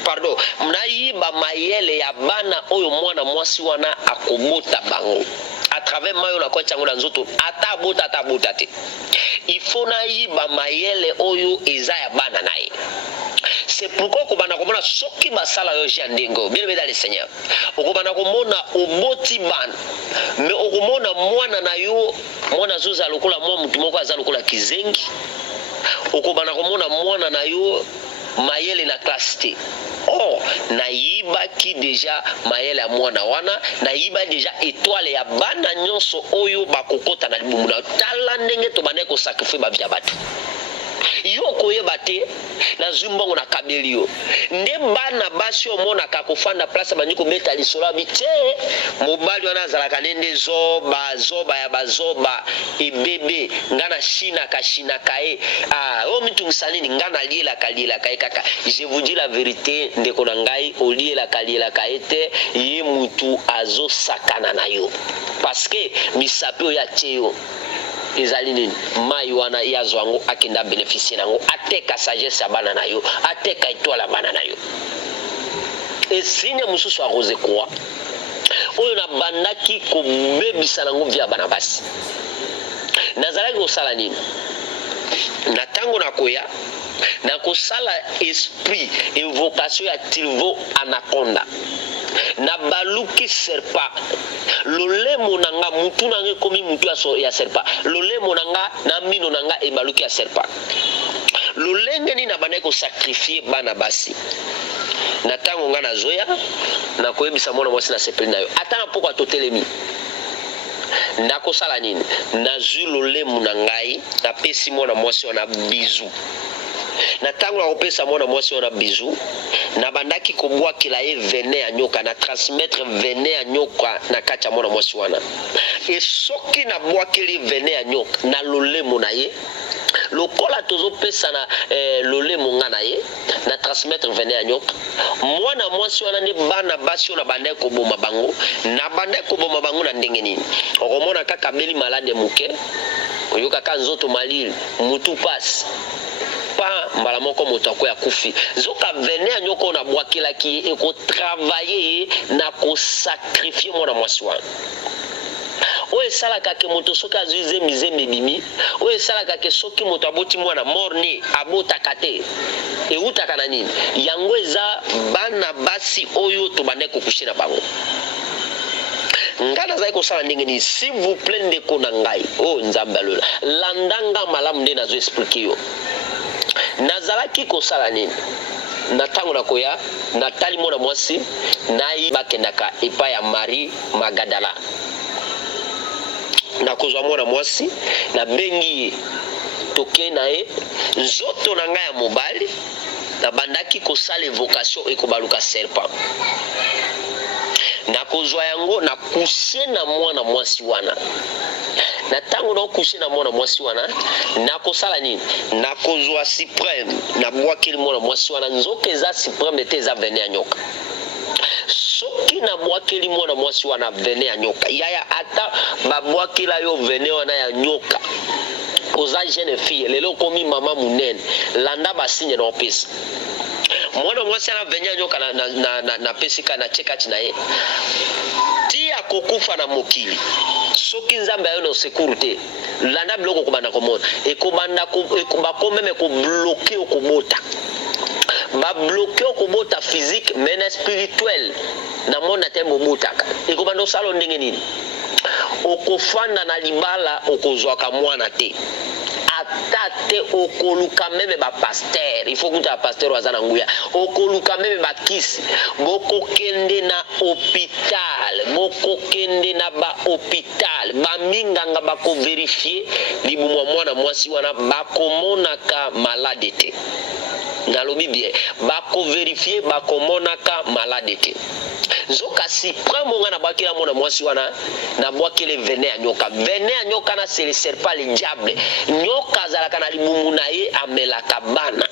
pardon naiba mayele ya bana oyo mwana mwasi wana akobota bango à travers mayo na kwa chango na nzoto ata bota te il faut naiba mayele oyo eza ya bana naye. C'est pourquoi okobana komona soki basala yo jandengo bien dans le Seigneur okobana komona oboti bana mais okomona mwana na yo mwana zoza lokola mwa mutu moko aza lokola kizengi okobana komona mwana na yo mayele na classe te oh nayiba ki deja mayele ya mwana wana nayiba deja étoile ya bana nyonso oyo bakokota na libumu na tala ndenge to bana ko sacrifier ba bia batu yo koyeba te na zumbongo na kabeli yo nde bana basi omona kakofanda place bandi kobeta lisolo bite mobali wana azalaka nende zoba ya bazoba ebebe ngana shina kae o mitungisa nini ngana liela kae kaka je vous dis la vérité ndeko na ngai oliela kae te ye mutu azo sakana na yo parce que misapi oyo atie yo ezali nini mai wana yazwa ngo akenda bénéficier nango ateka sagesse ya bana na yo ateka étoile ya bana na yo esine mususu arose kwa oyo na bandaki kobebisa nango via bana basi nazalaki kosala nini na tango na koya na kosala esprit invocation ya tilvo anaconda na baluki serpa lolemo nanga mutu nanga komi mutu ya serpa lolemo nanga na mino nanga e baluki ya serpa lolenge ni na bana ko sacrifier bana basi na tango nga na zoya na koyebisa mwana mwasi na sepeli na yo atana poko atotelemi na kosala nini na zwi lolemo na ngai na pesi mwana mwasi wana bizu na tango na kopesa mwana mwasi wana bizu na bandaki kobwakela ye vene ya nyoka na transmettre vene ya nyoka na kati ya mwana mwasi wana e soki na bwakeli vene ya nyoka na lolemo na ye lokola tozopesa na lolemo nga na ye na transmettre vene ya nyoka mwana mwasi wana nde bana basi na bandaki koboma bango na bandaki koboma bango na ndenge nini okomona kaka beli malade muke oyoka ka nzoto malili mutu pasi pa mbala moko moto akoya kufi zoka vene ya nyoko na bwakela ki e ko travailler na ko sacrifier mwana mwasi wana oye sala kake moto soki azuize mize mebimi oye sala kake soki moto aboti mwana morne abota kate e utaka na nini yango eza bana basi oyo to bande ko kushina bango ngana zai ko sala ndenge ni s'il vous plaît ndeko na ngai oh nzamba lola landanga malamu nde nazo expliquer yo nazalaki kosala nini na tango na koya natali mwana mwasi nayi bakendaka epa ya Marie Magadala na kozwa mwana mwasi na bengi toke na ye nzoto na ngai ya mobali na bandaki kosala evocation ekobaluka serpent na kozwa yango na kushe na mwana mwasi wana na tango na kushe na mwana mwasi wana na kosala nini na kozwa supreme na bwakeli mwana mwasi wana nzoka eza supreme te eza vene ya nyoka soki na bwakeli mwana mwasi wana vene ya nyoka yaya ata babwakela yo vene wana ya nyoka oza jeune fille lelo komi mama munene landa basinye na opesa mwana mwasi ana vene ya nyoka na pesika na chekati na ye tia kokufa na mokili soki nzambe ayo na sekuru te landa biloko kobanda komona ekobanda bakomeme kobloke okobota babloke okobota physique mais spirituel na mona te mobotaka ekobanda osala ndenge nini okofanda na libala okozwaka mwana te ata te okoluka meme bapaster il faut kuta pasteur waza na nguya okoluka meme bakisi bokokende na hôpital boko kende na ba hôpital ba minganga bako vérifier libumu mwana mwasi wana bakomonaka malade te nalobi bien bako vérifier bakomonaka malade te nzoka si premo nga na bakila mwana mwasi wana na bwakile venin ya nyoka na c'est le serpent le diable nyoka azalaka na libumu na ye amelaka bana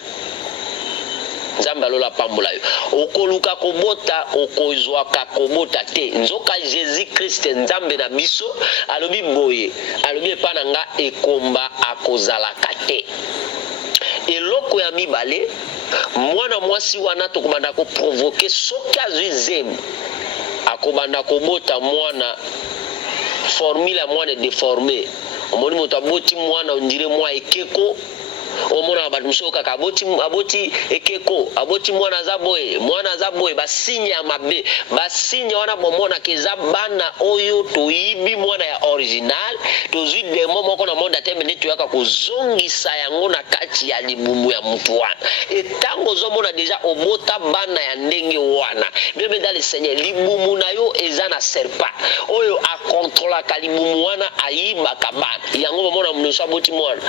nzambe alola pambola yo okoluka kobota okozwaka kobota te nzoka Jésus Christ nzambe na biso alobi boye alobi epa na nga ekomba akozalaka te eloko ya mibale mwana mwasi wana tokobanda koprovoke soki azwi zemi akobanda kobota mwana formule ya mwana déformé omoni moto aboti mwana ondire mwa ekeko omona ba muso kaka aboti ekeko aboti mwana za boye basigne ya mabe basigne wana bomona keza bana oyo toyibi mwana ya original tozwi demo moko na monde atemene tuyaka kozongisa yango na kati ya libumu ya mutu wana etango zomona deja obota bana ya ndenge wana bebe dans le Seigneur libumu na yo eza na serpent oyo akontrola ka libumu wana ayibaka bana yango bomona muso aboti mwana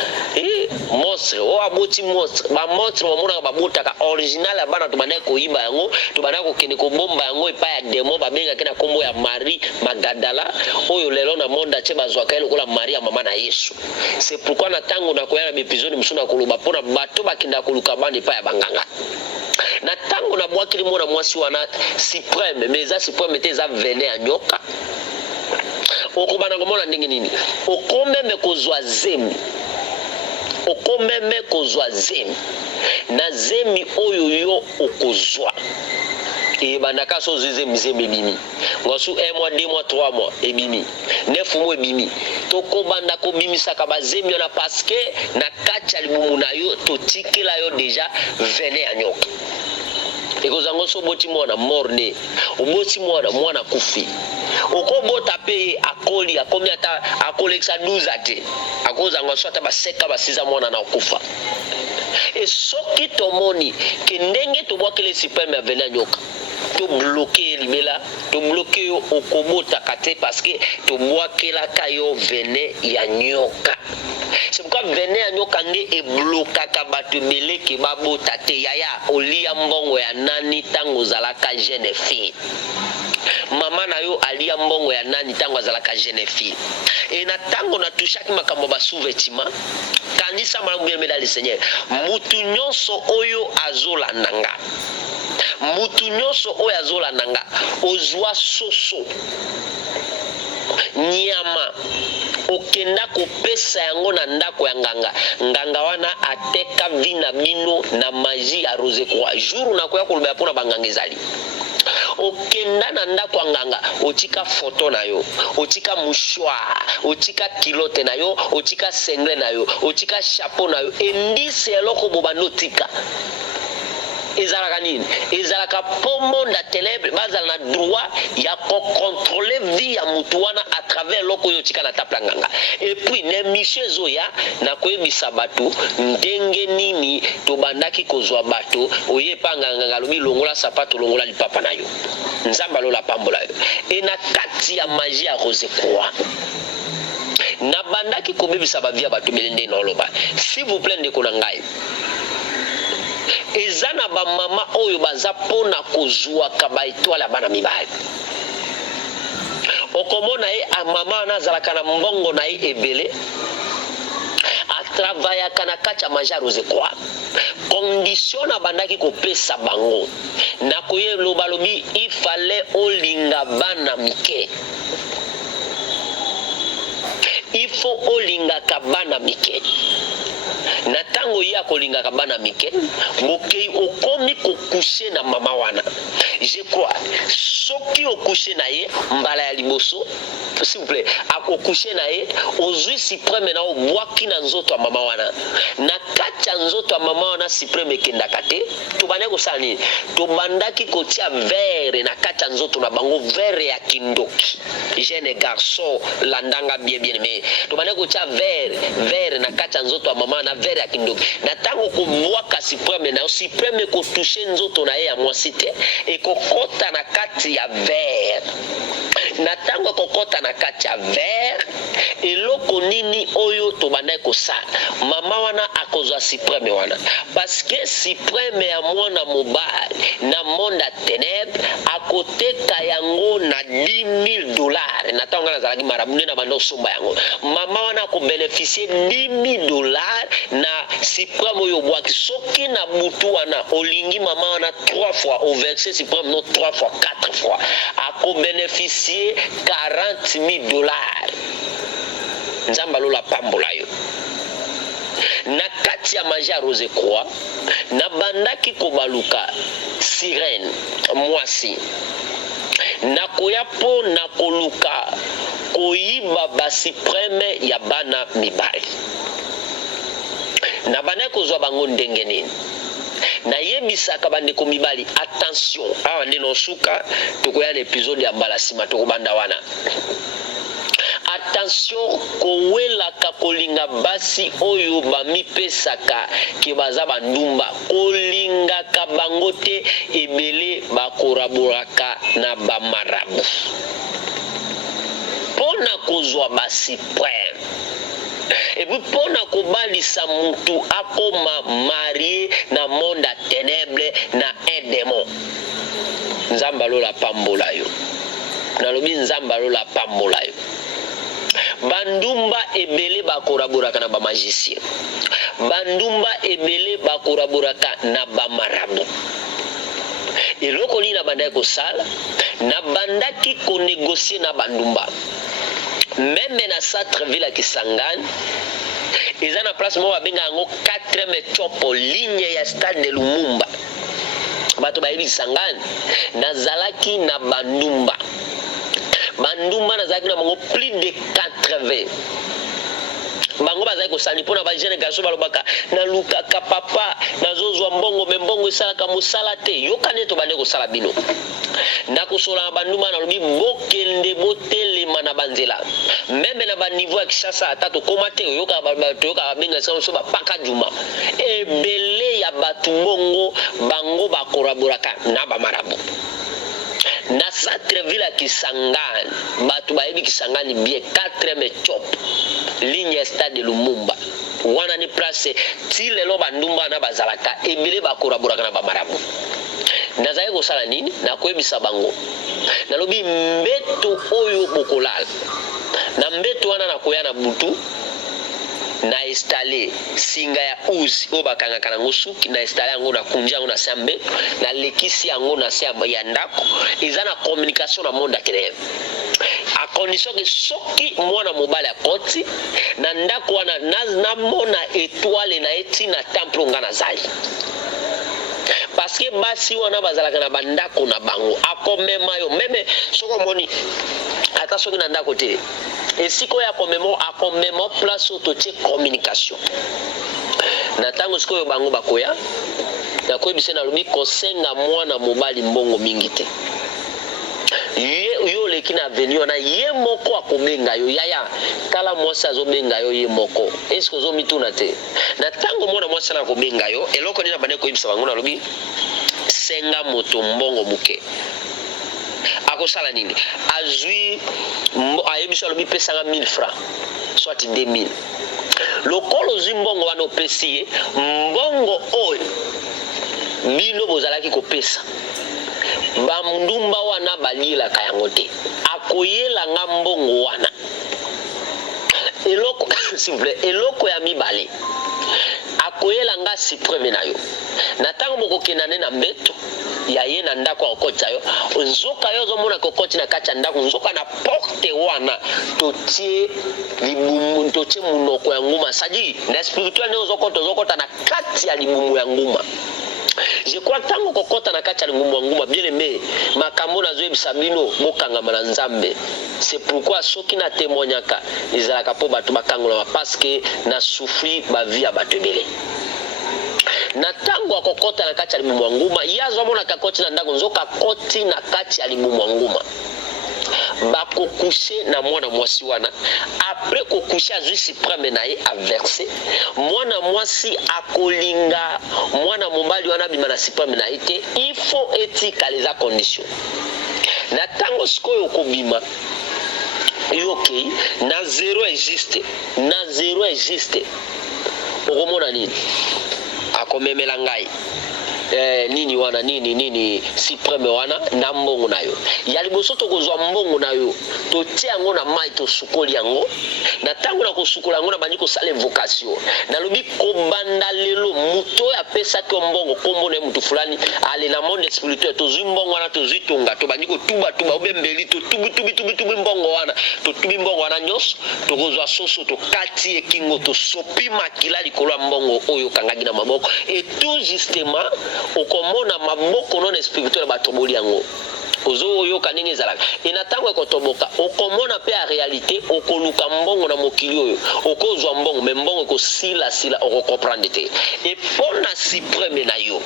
monstre o aboti monstre ba monstre bomona babotaka original bana tubana koyiba yango tubana kokende kobomba yango epa ya demo babenga kena kombo ya Marie Magdala oyo lelo na monde che bazwaka ele kola Maria mama na Yesu c'est pourquoi na tango na koyana episode musuna koloba pona bato bakinda koluka bana epa ya banganga na tango na bwakili mwana mwasi wana suprême mais za suprême te za venin ya nyoka okobana komona ndenge nini okomeme kozwa zemi okomeme kozwa zemi na zemi oyo yo okozwa ebandaka so zemi ebimi ngosu 1 mois 2 mois 3 mois ebimi 9 mois ebimi tokobanda kobimisaka bazemi wana parce que na kati ya libumu na yo totikela yo deja venin ya nyoka ekozango so boti mwana morne oboti mwana kufi okobota pe akoli akomi ata akoleksa 12 ate akozango so ata baseka basiza mwana na okufa esoki tomoni ke ndenge tobwakele suprême ya venin nyoka to bloquer libela to bloquer yo okobota kate parce que tobwakelaka yo venin ya nyoka c'est pourquoi venin ya nyoka nde eblokaka bato beleke babota te yaya olia mbongo ya nani tango zalaka jeune fille mama na yo alia mbongo ya nani tango azalaka jeune fille et na tango na tushaki makambo ba sous-vêtement kanisa malamu bien mesdames les seigneurs mutu nyonso oyo azolanda nga mutu nyonso oyo azolanda nga ozwa soso nyama okenda kopesa yango na ndako ya nganga wana ateka vina bino na magie ya rose croix jour na koya koloba pona banganga ezali okenda na ndako nganga otika photo na yo otika mouchoir otika kilote na yo otika sengle na yo otika chapeau na yo endise eloko bobanotika ezalaka nini ezalaka pombo na ténèbre bazala na droit ya contrôler vie ya mutu wana à travers loko yo tika na tapla nganga et puis na mission ezoya na koyebisa bato ndenge nini tobandaki kozwa bato oyepa nganga lobi longola sapato longola lipapa na yo nzamba lola pambola yo et na kati ya magie ya rose croix na bandaki kobebisa ba via bato belende na loba s'il vous plaît ndeko na ngai ezana ba mama oyo baza pona kozwa ka ba étoile ya bana mibali okomona ye mama nazalaka na mbongo na ye ebele atravaillaka na kati ya magie ya rose croix condition na bandaki kopesa bango na koyeloba lobi il fallait olinga bana mike il faut olingaka bana mike na tango ya kolingaka bana mike mokei okomi kokushe na mama wana je crois soki okushe na ye mbala ya liboso s'il vous plaît akokushe na ye ozwi suprême na obwaki na nzoto ya mama wana na kati ya nzoto ya mama wana suprême ekendaka te tobandaki kosala nini tobandaki kotia vere na kati ya nzoto na bango vere ya kindoki jeune garçon landanga bien aimé tobandaki kotia vere na kati ya nzoto ya mama na vere ya kindoki na tango kobwaka suprême na yo suprême ekotouche nzoto na ye ya mwasi te ekokota na kati ya vere na tango kokota na kati ya ver eloko nini oyo tobandai kosala mama wana akozwa supreme wana parce que supreme ya mwana mobali na monde ya ténèbre akoteka yango na $10,000 na tango nazalaki marabu nde na banda osomba yango mama wana akobénéficie $10,000 na supreme oyo obwaki soki na butu wana olingi mama wana 3 fois overse supreme no 3 fois 4 fois akobénéficie $40,000 nzamba lola pambola yo na kati ya magie ya Rose Croix na bandaki kobaluka sirène mwasi na koya po na koluka koyiba basupreme ya bana mibali na bandaki kozwa bango ndenge nini nayebisaka bandeko mibali attention awa nde nosuka tokoya na episode ya mbala nsima tokobanda wana attention kowelaka kolinga basi oyo bamipesaka ke baza bandumba kolingaka bango te ebele bakoraboraka na bamarabu mpona kozwa basupreme epuis mpona kobalisa mutu akoma marie na monde ya ténèbre na un démon nzambe alola pambola yo nalobi nzambe alola pambola yo bandumba ebele bakoraboraka na bamagicien bandumba ebele bakoraboraka na bamarabu eloko nini na bandaki kosala na bandaki konegocie na bandumba meme na centre-ville ya Kisangani eza na place moko babenga yango 4e chopo ligne ya stade de Lumumba bato bayebi Kisangani nazalaki na bandumba nazalaki na bango plus de 80 bango bazali kosani mpona bajeune garçon balobaka nalukaka papa nazozwa mbongo me mbongo esalaka mosala te yoka nde tobande kosala bino nakosola na banduma nalobi bokende botelema na banzela meme na baniveau ya Kinshasa ata tokoma te toyoka babenga so bapaka juma ebele ya bato bongo bango bakoraboraka na bamarabu na centre-ville ya Kisangani bato bayebi Kisangani bien 4e chop ligne ya stade de Lumumba wana ni place ti lelo bandumba na bazalaka ebele bakoraboraka na bamarabu nazali kosala nini nakoyebisa bango nalobi mbeto oyo bokolala na mbeto wana nakoya na butu na installer singa ya uzi oyo bakangaka nango suki na installer yango na kunja yango na sambe na lekisi yango na se ya ndako eza na communication na monde akelele a condition que soki mwana mobali akoti na ndako wana namona étoile na eti na temple nga nazali parce que basi wana bazalaka na bandako na bango akomema yo meme soko moni ata soki na ndako te esiko ya akomema place oyo totie communication na ntango sikoyo bango bakoya nakoyebisa nalobi kosenga mwana mobali mbongo mingi te yo leki na veni wana ye moko akobenga yo yaya tala mwasi azobenga yo ye moko eske ozomituna te na ntango mwana mwasi ana kobenga yo eloko nini nabande koyebisa bango nalobi senga moto mbongo muke akosala nini azwi ayebisa alobi pesanga 1000 francs soit 2000 lokolo ozwi mbongo wana opesi ye mbongo oyo bino bozalaki kopesa bamndumba wana balilaka yango te akoyelanga mbongo wana eloko s'il vous plaît eloko ya mibale akoyelanga supreme na yo na ntango bokokenda nde na mbeto ya ye na ndako akokotisa yo nzoka yo ozomona kokoti na kati ya ndako nzoka na porte wana totie libumu totie munoko ya nguma sadi na spirituel nde ozokota na kati ya libumu ya nguma je crois tango kokota na kati ya ngumbu wa nguma bien aimé makambo nazoyebisa bino bokangama na nzambe c'est pourquoi soki na témoignaka ezalaka po bato bakangolama parce que na souffri ba vie ya bato ebele na tango akokota na kati ya libumu wa nguma ye azomona kakoti na ndako nzoka koti na kati ya libumu wa nguma bakokushe na mwana mwasi wana après kokushe azwi supreme na ye averse mwana mwasi akolinga mwana mobali wana bima na supreme na ye te il faut etikala eza condition na tango sikoyo okobima yoke na zero existe okomona nini akomemela ngai nini wana nini supreme wana na mbongo nayo ya liboso tokozwa mbongo nayo totia yango na mai tosukoli yango na tango na kosukola yango na bandi kosala invocation nalobi kobanda lelo muto apesaki mbongo kombo na mutu fulani ale na monde spirituel tozwi mbongo wana tozwi tonga tobandi kotuba obembeli totubi mbongo wana totubi mbongo wana nyonso tokozwa soso tokati ekingo tosopi makila likolo ya mbongo oyo kangaki na maboko et tout justement okomona maboko non spirituel batoboli yango ozo oyoka ndenge ezalaka ena ntango ekotoboka okomona mpe ya réalité okoluka mbongo na mokili oyo okozwa mbongo me mbongo ekosila okokomprendre te epona supreme na yo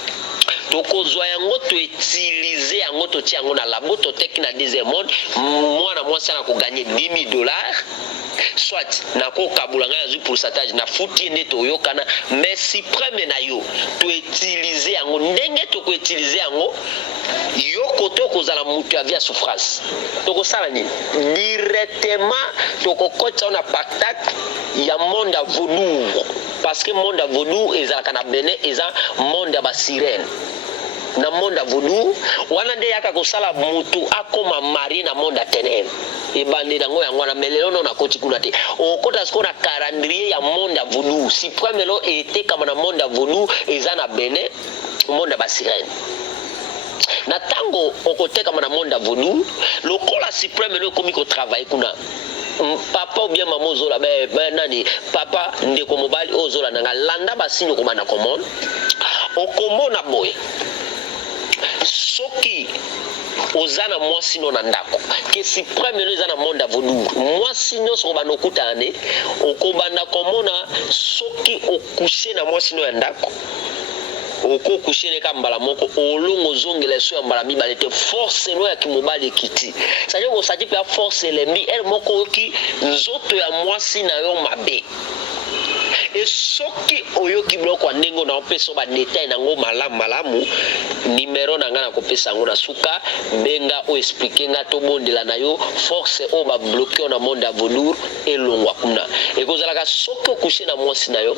tokozwa yango toutilize yango totia yango na labo toteki na deuxième monde mwana mwasi na koganye $10,000 soit nakokabula ngai azwi pourcentage na futi nde toyokana mais supreme na yo toutilize yango ndenge tokoutilize yango yo koto kozala mutu avia souffrance tokosala nini directement tokokotisa na pactacle ya monde ya vaudou parce que monde ya vaudou ezalaka na Benin eza monde ya basirene na monde ya vaudou wana nde yaka kosala mutu akoma marie na monde ya ténèbre ebande nango yango na melelo no na koti kuna te okota siko na calendrier ya monde ya vaudou si premièrement etekama na monde ya vaudou eza na Benin monde ya basirene na tango okotekama na monde ya vaudou lokola supreme no komi ko travailler kuna papa ou bien maman ozola nani papa ndeko mobali ozola nanga landa basinyo komana komona okomona boye soki ozana mwasi no na ndako ke supreme no ezana monde ya vaudou mwasi nyonso kobanda okutana ne okobanda komona soki okushe na mwasi no ya ndako okokushene ka mbala moko olongo zongela so ya mbala mibale te force no ya kimobali kiti saje ko saje pe force elembi el moko ki nzoto ya mwasi na yo mabe et soki oyoki bloko wa ndenge na opeso ba detail nango malamu numéro na ngana kopesa ngo na suka benga o expliquer nga to bondela na yo force o ba bloquer na monde ya velours elongwa kuna ekozala ka soki okushi na mwasi na yo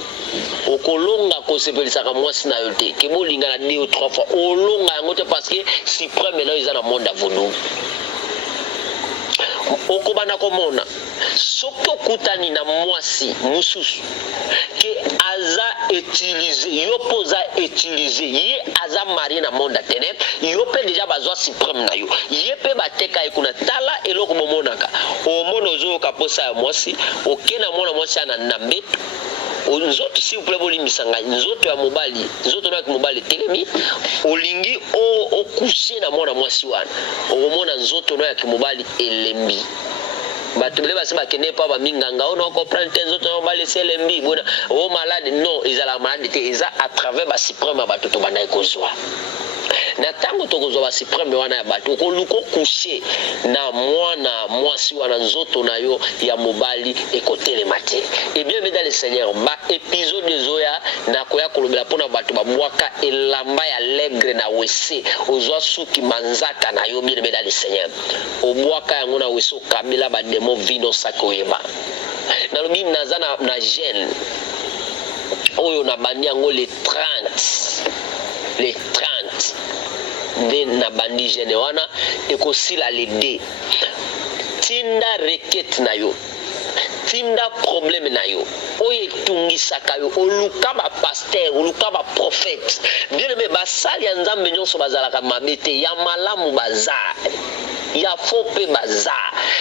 okolonga kosepelisa ka mwasi na yo te ke bolinga na 2 ou 3 fois olonga yango te parce que supreme na yo eza na monde ya velours okobana komona soki okutani na mwasi mususu ke aza utilize yo poza utilize ye aza marié na monde ya ténèbre yo pe déjà bazwa supreme na yo ye pe bateka ye kuna tala eloko bomonaka omona ozoyoka posa ya mwasi okena mwana mwasi ana na mbeto nzoto si vous plaît bolimbisa ngai nzoto ya mobali nzoto na mobali telemi olingi okushe na mwana mwasi wana okomona nzoto na ya mobali elembi bato bele basi bakene pa ba minganga ono comprendre nzoto na mobali selembi bona o malade non ezala malade te eza à travers ba supreme bato to bana ekozwa na tango tokozwa ba supreme wana ya bato koluko kushe na mwana mwasi wana nzoto na yo ya mobali ekotelema te et bien mesdames les seigneurs ba épisode zoya na koya kolobela pona bato babwaka elamba ya legre na wese ozwa suki manzaka na yo bien mesdames les seigneurs obwaka yango na wese okabela ba demo vino sakoyeba na lobi nazana na gêne oyo na bandi yango les 30 nde na bandi gene wana ekosila lede tinda requête na yo tinda problème na yo oyo etungisaka yo oluka bapaster oluka baprophète bien aimé basali ya nzambe nyonso bazalaka mabe te ya malamu baza ya fo pe baza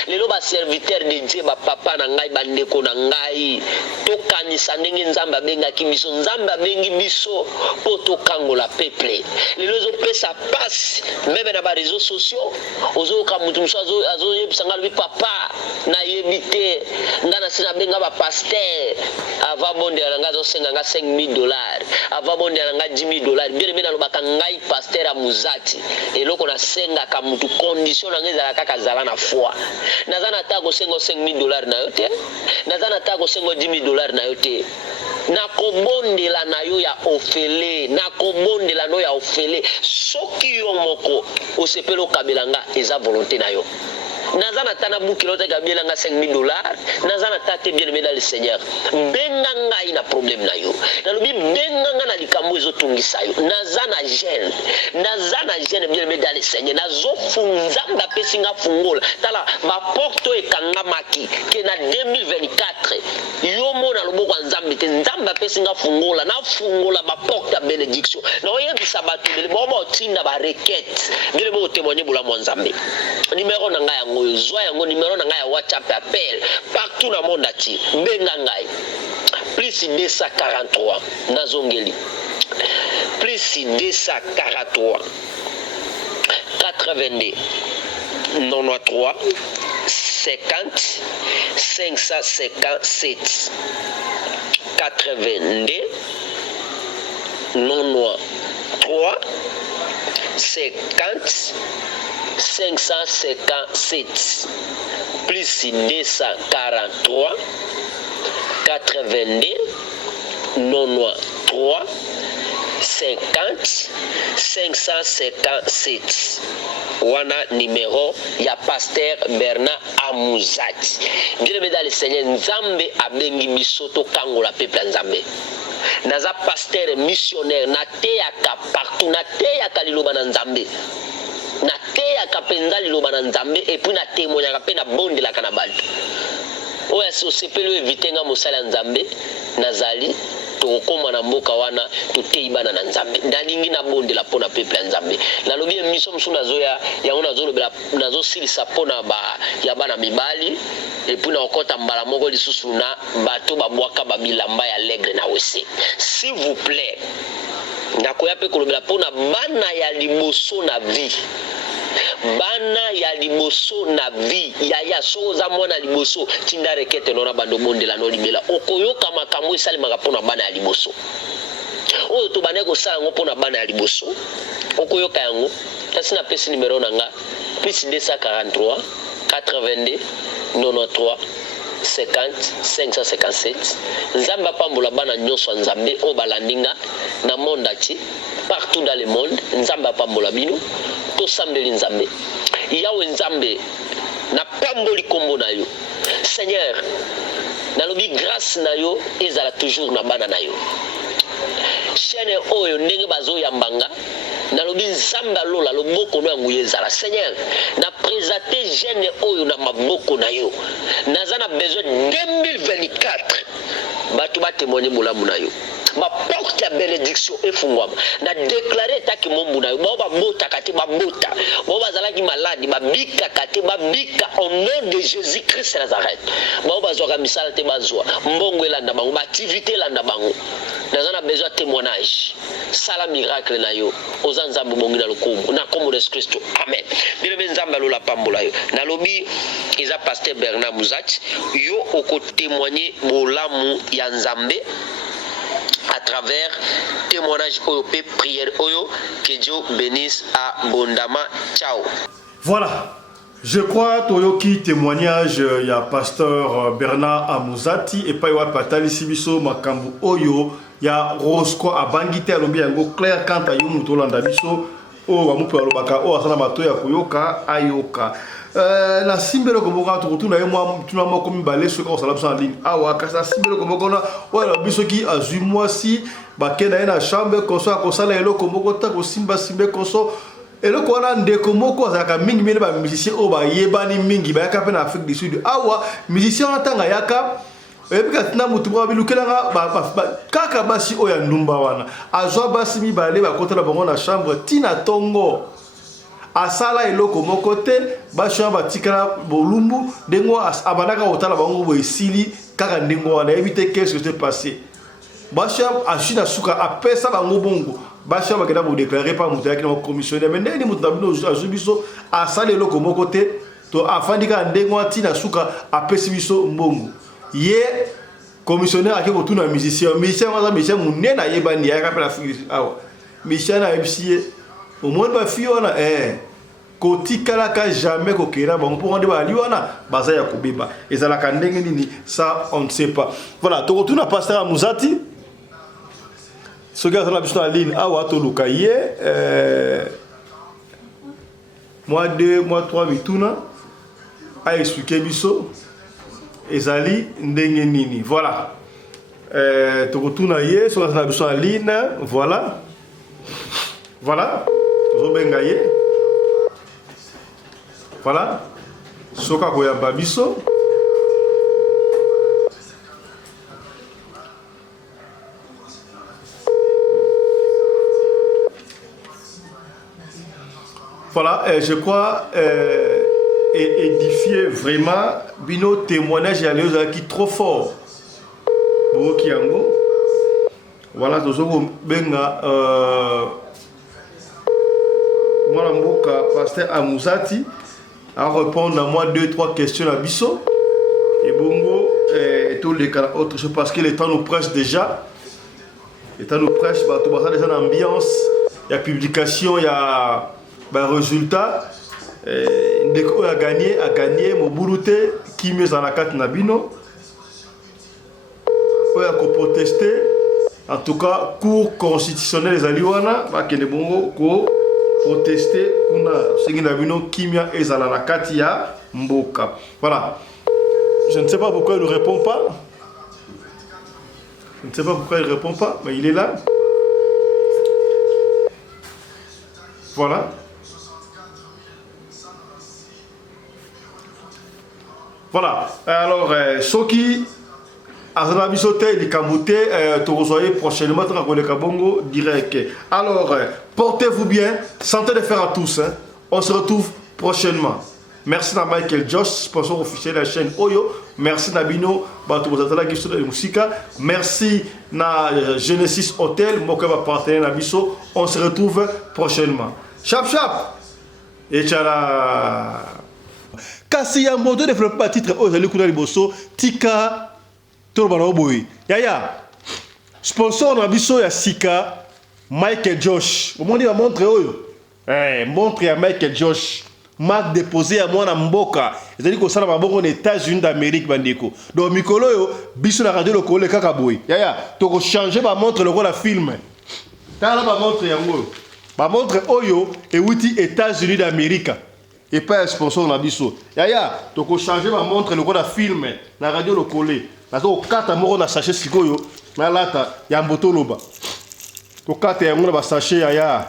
lelo baserviteur de Dieu bapapa na ngai bandeko na ngai tokanisa ndenge nzambe abengaki biso nzambe abengi biso po tokangola peuple lelo ezopesa pasi meme na bareseaux sociaux ozoyoka mutu mosu azoyebisa ngai lobi papa nayebi te nga na sina benga bapaster ava bondela nga azosenga nga $5,000 ava bondela nga $10,000 bien aimé nalobaka ngai paster ya muzati eloko nasengaka mutu condition na ngezala kaka zala na foi nazana ta kosenga $5,000 na yo te nazana ta kosenga $10,000 na yo te nakobondela na yo ya ofele nakobondela no ya ofele soki yo moko osepeli okabela nga eza volonté na yo naza na tana bukilo te kabela nga $5,000 naza na tate bien aimé dans le Seigneur benga ngai na problème na yo nalobi benga nga na likambo ezotungisa yo naza na gêne bien aimé dans le Seigneur nazofunza ngapesi nga fungola tala ba porte ekangamaki ke na 2024 yo mona loboko nzambe te nzambe apesi nga fungola na fungola ba porte ya bénédiction na oyebisa bato bele bobo tinda ba requête bele bo témoigner bula mo nzambe numéro na ngai yango zwa yango numéro na ngai ya WhatsApp appel partout na monde ati benga ngai plus 243 nazongeli plus 243 82 93 50 557 82 93 50 557 plus 243 82 93 50 557 wana numéro ya pasteur Bernard Amuzati bien aimé dans le Seigneur nzambe abengi bisoto kangola peuple nzambe naza pasteur missionnaire nateyaka partout nateyaka liloba na nzambe nateyaka penza liloba na nzambe et puis natémoignaka pe na bondelaka na bato oyo osepeli evite nga mosala ya nzambe nazali tokokoma na mboka wana toteyi bana na nzambe nalingi nabondela mpo na peuple ya nzambe nalobi émission mosusu nazoya yango nazolobela nazosilisa mpo na ya bana mibali epuis naokɔta mbala moko lisusu na bato babwaka babilamba ya legre na wese s'il vous plaît nakoya mpe kolobela mpo na bana ya liboso na vie bana ya liboso na vie yaya soza mwana liboso tinda rekete nona bando bondela no limela okoyoka makambo esalemaka mpona bana ya liboso oyo tobandaki kosala yango mpona bana ya liboso okoyoka yango kasi napesi numero na nga plus 243 82 93 50 557 nzambe apambola bana nyonso ya nzambe oyo balandi nga na monde ati partout dans le monde nzambe apambola bino tosambeli nzambe yawe nzambe napamboli kombo na yo Seigneur nalobi grâce na yo ezala toujours na bana na yo chaîne oyo ndenge bazoyambanga nalobi nzambe alola loboko no yango ezala Seigneur na présenter jeune oyo na maboko na yo naza na besoin 2024 bato batémoigner molamu na yo ma porte ya bénédiction efungwama na déclarer taki mombu na yo bao babotaka te babota bao bazalaki maladi babikaka te babika au nom de Jésus-Christ Nazareth bao bazwaka misala te bazwa mbongo elanda bango baactivité elanda bango naza na besoin témoignage sala miracle na yo oza nzambe bongi na lokumu na kombo de Yesu Kristo amen bilobe nzambe alola pambola yo nalobi eza pasteur Bernard Muzati yo okotémoigner bolamu ya nzambe à travers témoignage oyo pe prière oyo que Dieu bénisse à Bondama. Ciao. Voilà. Je crois toyoki témoignage ya pasteur Bernard Amuzati et pa wa patali sibiso makambu oyo ya Rosco abangite alobi yango clair quant à yo mutolanda biso o wa mupe alobaka o asana bato ya koyoka ayoka na simbelo komoka tukutuna ye mwa tuna moko mibale soka osala biso en ligne awa kasa simbelo komoka na wala biso ki azui mwasi bakenda ye na chambre koso akosala eloko moko ta kosimba simbe koso eloko wana ndeko moko azalaka mingi mine ba musicien oyo bayebani mingi bayaka mpe na Afrique du Sud awa musicien wana ntanga yaka oyebika tina mutu moko babilukelanga kaka basi oyo ya ndumba wana azwa basi mibale bakotala bango na chambre tina tongo asala eloko moko te bashwa batikala bolumbu ndengo abandaka kotala bango boye esili kaka ndengo wana yebi te qu'est-ce qui s'est passé bashwa ashina suka apesa bango bongo bashwa bakenda bodéclarer pa mutu yaki na commissionnaire mais ndeni mutu na bino azwi biso asala eloko moko te to afandika ndengo atina suka apesi biso mbongo ye commissionnaire ake kotuna musicien musicien munene ayebani yaka mpe na Afrique awa musicien ayebisi ye au moins ba fille wana kotikalaka jamais kokera bango mpo nde bali wana baza ya kobeba ezalaka ndenge nini ça on ne sait pas voilà tokotuna pasteur Amuzati Ce gars là biso na ligne awa to lukaye mois 2 mois 3 mituna a expliqué biso ezali ndenge nini voilà to kotuna ye so na biso na ligne voilà zo benga ye voilà soka koya babiso voilà, je crois édifier vraiment bino témoignage à l'eau qui trop fort. Bon kiango. Voilà, tozo benga moi la mboka pasteur Amouzati à répondre à moi 2-3 questions à biso et bongo et tous les cas autres chose parce que le temps nous presse déjà. Le temps nous presse bah tout ça déjà une ambiance, il y a publication, il y a résultat ndeko a gagné Moburuté qui met dans la carte Nabino a protester en tout cas cour constitutionnel les aliwana ba kende bongo ko protester kuna sengi Nabino kimia ezala na kati ya mboka. Voilà, je ne sais pas pourquoi il ne répond pas, mais il est là. Voilà. Voilà, alors, ceux qui ont bisoté, les Kamouté, tu reçois prochainement dans le Kabongo direct. Alors, portez-vous bien, santé de fer à tous. Hein. On se retrouve prochainement. Merci à Michael Josh, sponsor officiel de la chaîne Oyo. Merci à Bino, merci à Genesis Hotel, mon partenaire Nabiso. On se retrouve prochainement. Chap chap! Et tchala! Kasi ya moto développé pas titre ozali kuna liboso tika to bana oboyi yaya sponsor na biso ya sika Michael Josh omoni ba montre oyo montre ya Michael Josh marque déposé à moi na mboka ezali ko sala mabongo na États-Unis d'Amérique bandeko donc mikolo yo biso na radio lokole kaka boyi yaya to ko changer ba montre le la film tala ba montre yango ba montre oyo e wuti États-Unis d'Amérique et pas un sponsor na biso yaya to ko changer ma montre le la film na radio le collé na to kata moko na sachet sikoyo na lata ya mboto loba to kata ya ngona ba sachet yaya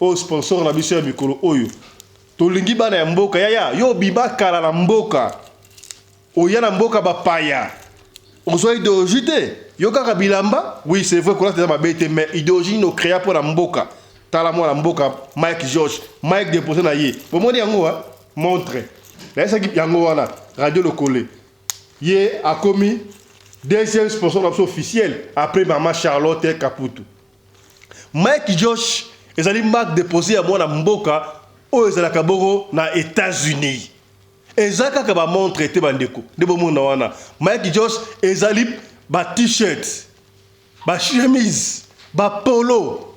o sponsor na biso ya mikolo oyo to lingi bana ya mboka yaya yo biba kala na mboka o ya na mboka ba paya on soit idéologie yo kaka bilamba oui c'est vrai que là c'est ma bête mais idéologie no créa pour la mboka tala moi la mboka Mike Josh Mike déposé na ye bomoni yango montre là ça qui yango wana radio le collé ye a commis deuxième sponsor officiel après maman Charlotte Caputo Mike Josh ezali marque déposé à moi na mboka o ezala kaboro na États-Unis ezaka ka ba montre te bandeko de bomona wana Mike Josh ezali ba t-shirt ba chemise ba polo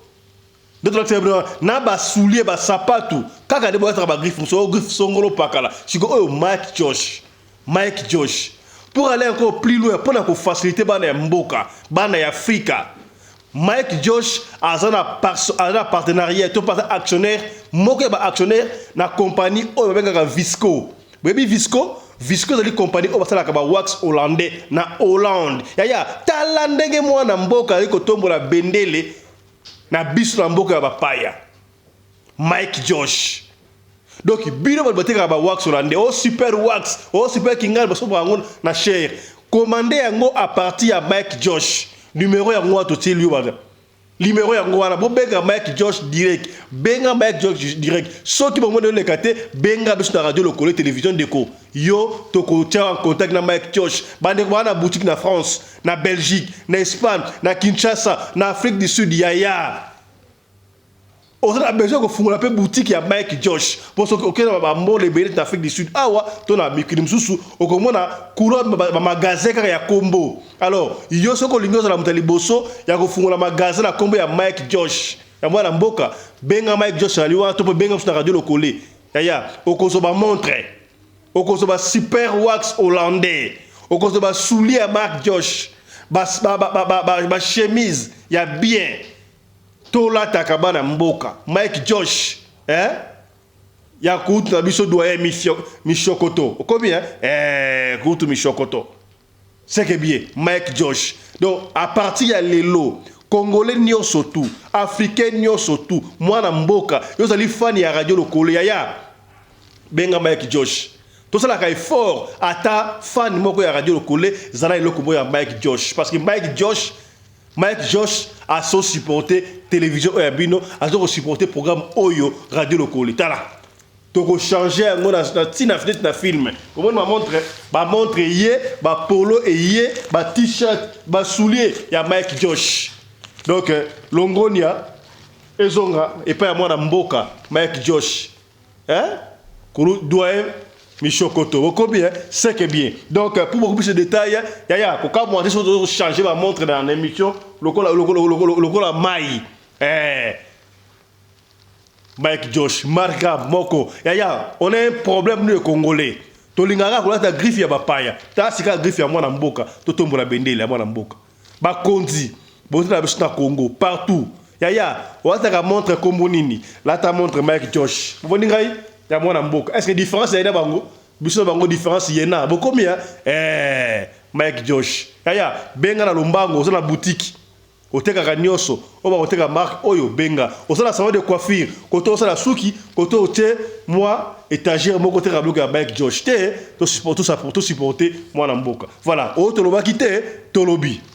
na ba soulier ba sapato kaka de boîte ba griffe songolo pakala siko oyo Mike Josh pour aller encore plus loin pour na ko faciliter bana ya mboka bana ya Afrika Mike Josh azana partenariat to pas actionnaire moko ba actionnaire na compagnie oyo bengaka Visco baby Visco zali compagnie oyo basalaka ba wax hollandais na Hollande yaya tala ndenge mwana mboka liko tombola bendele na biso na mboka ya bapaya Mike Josh donc bino bateka ba wax hollandais o super kingal baso bango na cher commandé yango à partir ya Mike Josh numéro yango to tilio baza numéro yango wana bo benga Mike Josh direct benga Mike Josh direct soki bongo de lekate benga biso na radio lokole télévision deko yo to ko tia en contact na Mike Josh bande wana boutique na France na Belgique na Espagne na Kinshasa na Afrique du Sud yaya on a besoin de faire une boutique à Mike Josh pour que on a mort les billets d'Afrique du Sud awa ton a mikrim susu au comme on a couleur magasin car ya combo alors yo soko lingo za la mutali boso ya ko fungula magasin na combo ya Mike Josh ya mwana mboka benga Mike Josh aliwa to benga sur radio lokole ya okozo ba montre okozo ba super wax hollandais okozo ba soulier à Mike Josh ba chemise ya bien tola takabana mboka Mike Josh ya kutu na biso doye Mishokoto okobi kutu Mishokoto c'est que bien Mike Josh donc à partir ya lelo Congolais nyonso tout Africain nyonso tout mwana mboka yo zali fan ya radio lokolo ya benga Mike Josh tout ça la effort ata fan moko ya radio lokole zala eloko boya Mike Josh parce que Mike Josh a so supporter télévision bino a so supporter programme oyo radio lokole tala toko changer ngo na tina fenêtre na film comment ma montre yé ba polo et yé ba t-shirt ba soulier ya Mike Josh donc longonia ezonga et pas mwana mboka Mike Josh kuru doyen Mishokoto, vous comprenez? C'est que bien. Donc, pour beaucoup plus de détails, quand moi, je changer ma montre dans l'émission, le Maï, Mike Josh, Marga, Moko, on a un problème, nous, les Congolais. Tolingara, on a ta griffe, ya bapaya. Ta sika griffe, ya mwana mboka. Totombo la bendele, ya mwana mboka. Ba Kondi, bonne la bête Congo, partout. On a ta montre comme nini. Là, ta montre Mike Josh. Vous voyez, ya mwana mboka est-ce que différence ya bango biso bango différence yena bokomi Mike Josh benga na lombango ozo na boutique oteka ka nyoso oba oteka marque oyo benga ozo na salon de coiffure koto ozo na suki koto ote moi étagère moko oteka bloc ya Mike Josh te to supporter ça pour tout supporter mwana mboka voilà o toloba kité tolobi